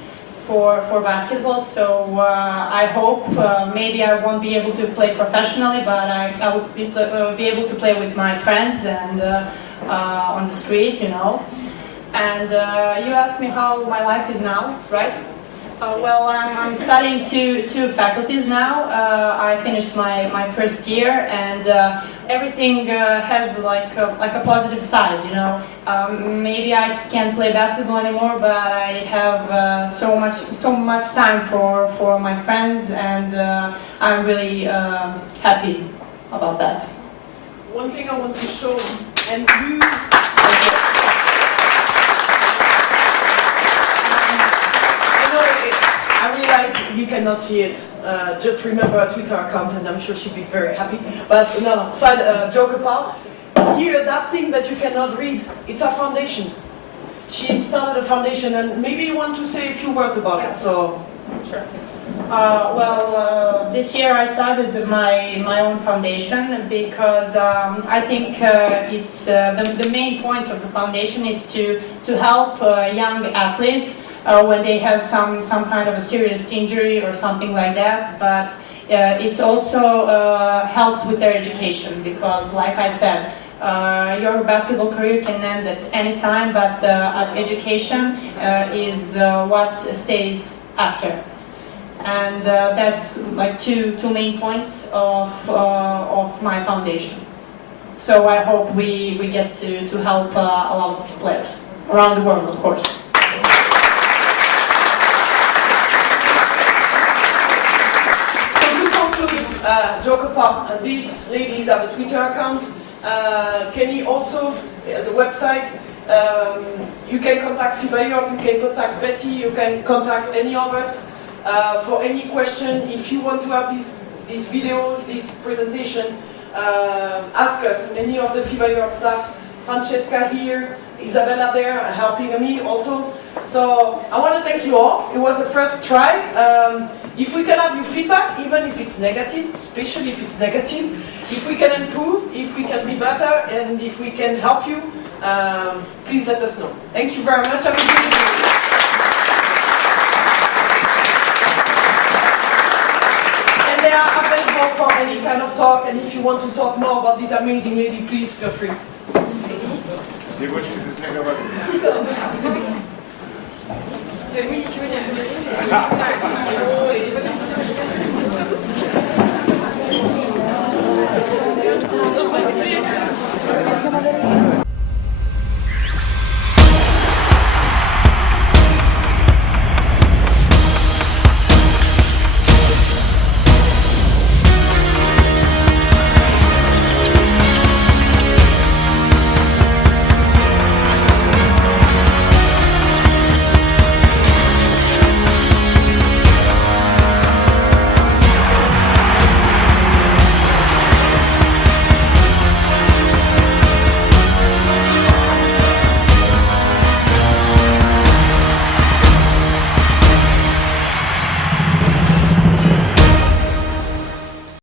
for basketball. So I hope maybe I won't be able to play professionally, but I would be able to play with my friends and on the street, you know. And you asked me how my life is now, right? Well, I'm studying two faculties now. I finished my first year, and everything has like a positive side, you know. Maybe I can't play basketball anymore, but I have so much time for my friends, and I'm really happy about that. One thing I want to show, and you. I realize you cannot see it. Just remember our Twitter account, and I'm sure she'd be very happy. But no, joke apart. Here, that thing that you cannot read, it's our foundation. She started a foundation, and maybe you want to say a few words about it. So, sure. Well, this year I started my own foundation because I think it's the main point of the foundation is to help young athletes when they have some kind of a serious injury or something like that. But it also helps with their education because, like I said, your basketball career can end at any time, but education is what stays after. And that's like two main points of my foundation. So I hope we get to help a lot of players around the world, of course. joke apart, these ladies have a Twitter account. Kenny also has a website. You can contact FIBA Europe, you can contact Betty, you can contact any of us for any question. If you want to have these videos, this presentation, ask us, any of the FIBA Europe staff. Francesca here, Isabella there, helping me also. So I want to thank you all. It was the first try. If we can have your feedback, even if it's negative, especially if it's negative, if we can improve, if we can be better, and if we can help you, please let us know. Thank you very much. Have a good evening. And they are available for any kind of talk, and if you want to talk more about this amazing lady, please feel free. Девочки, здесь не говорили. Верните меня.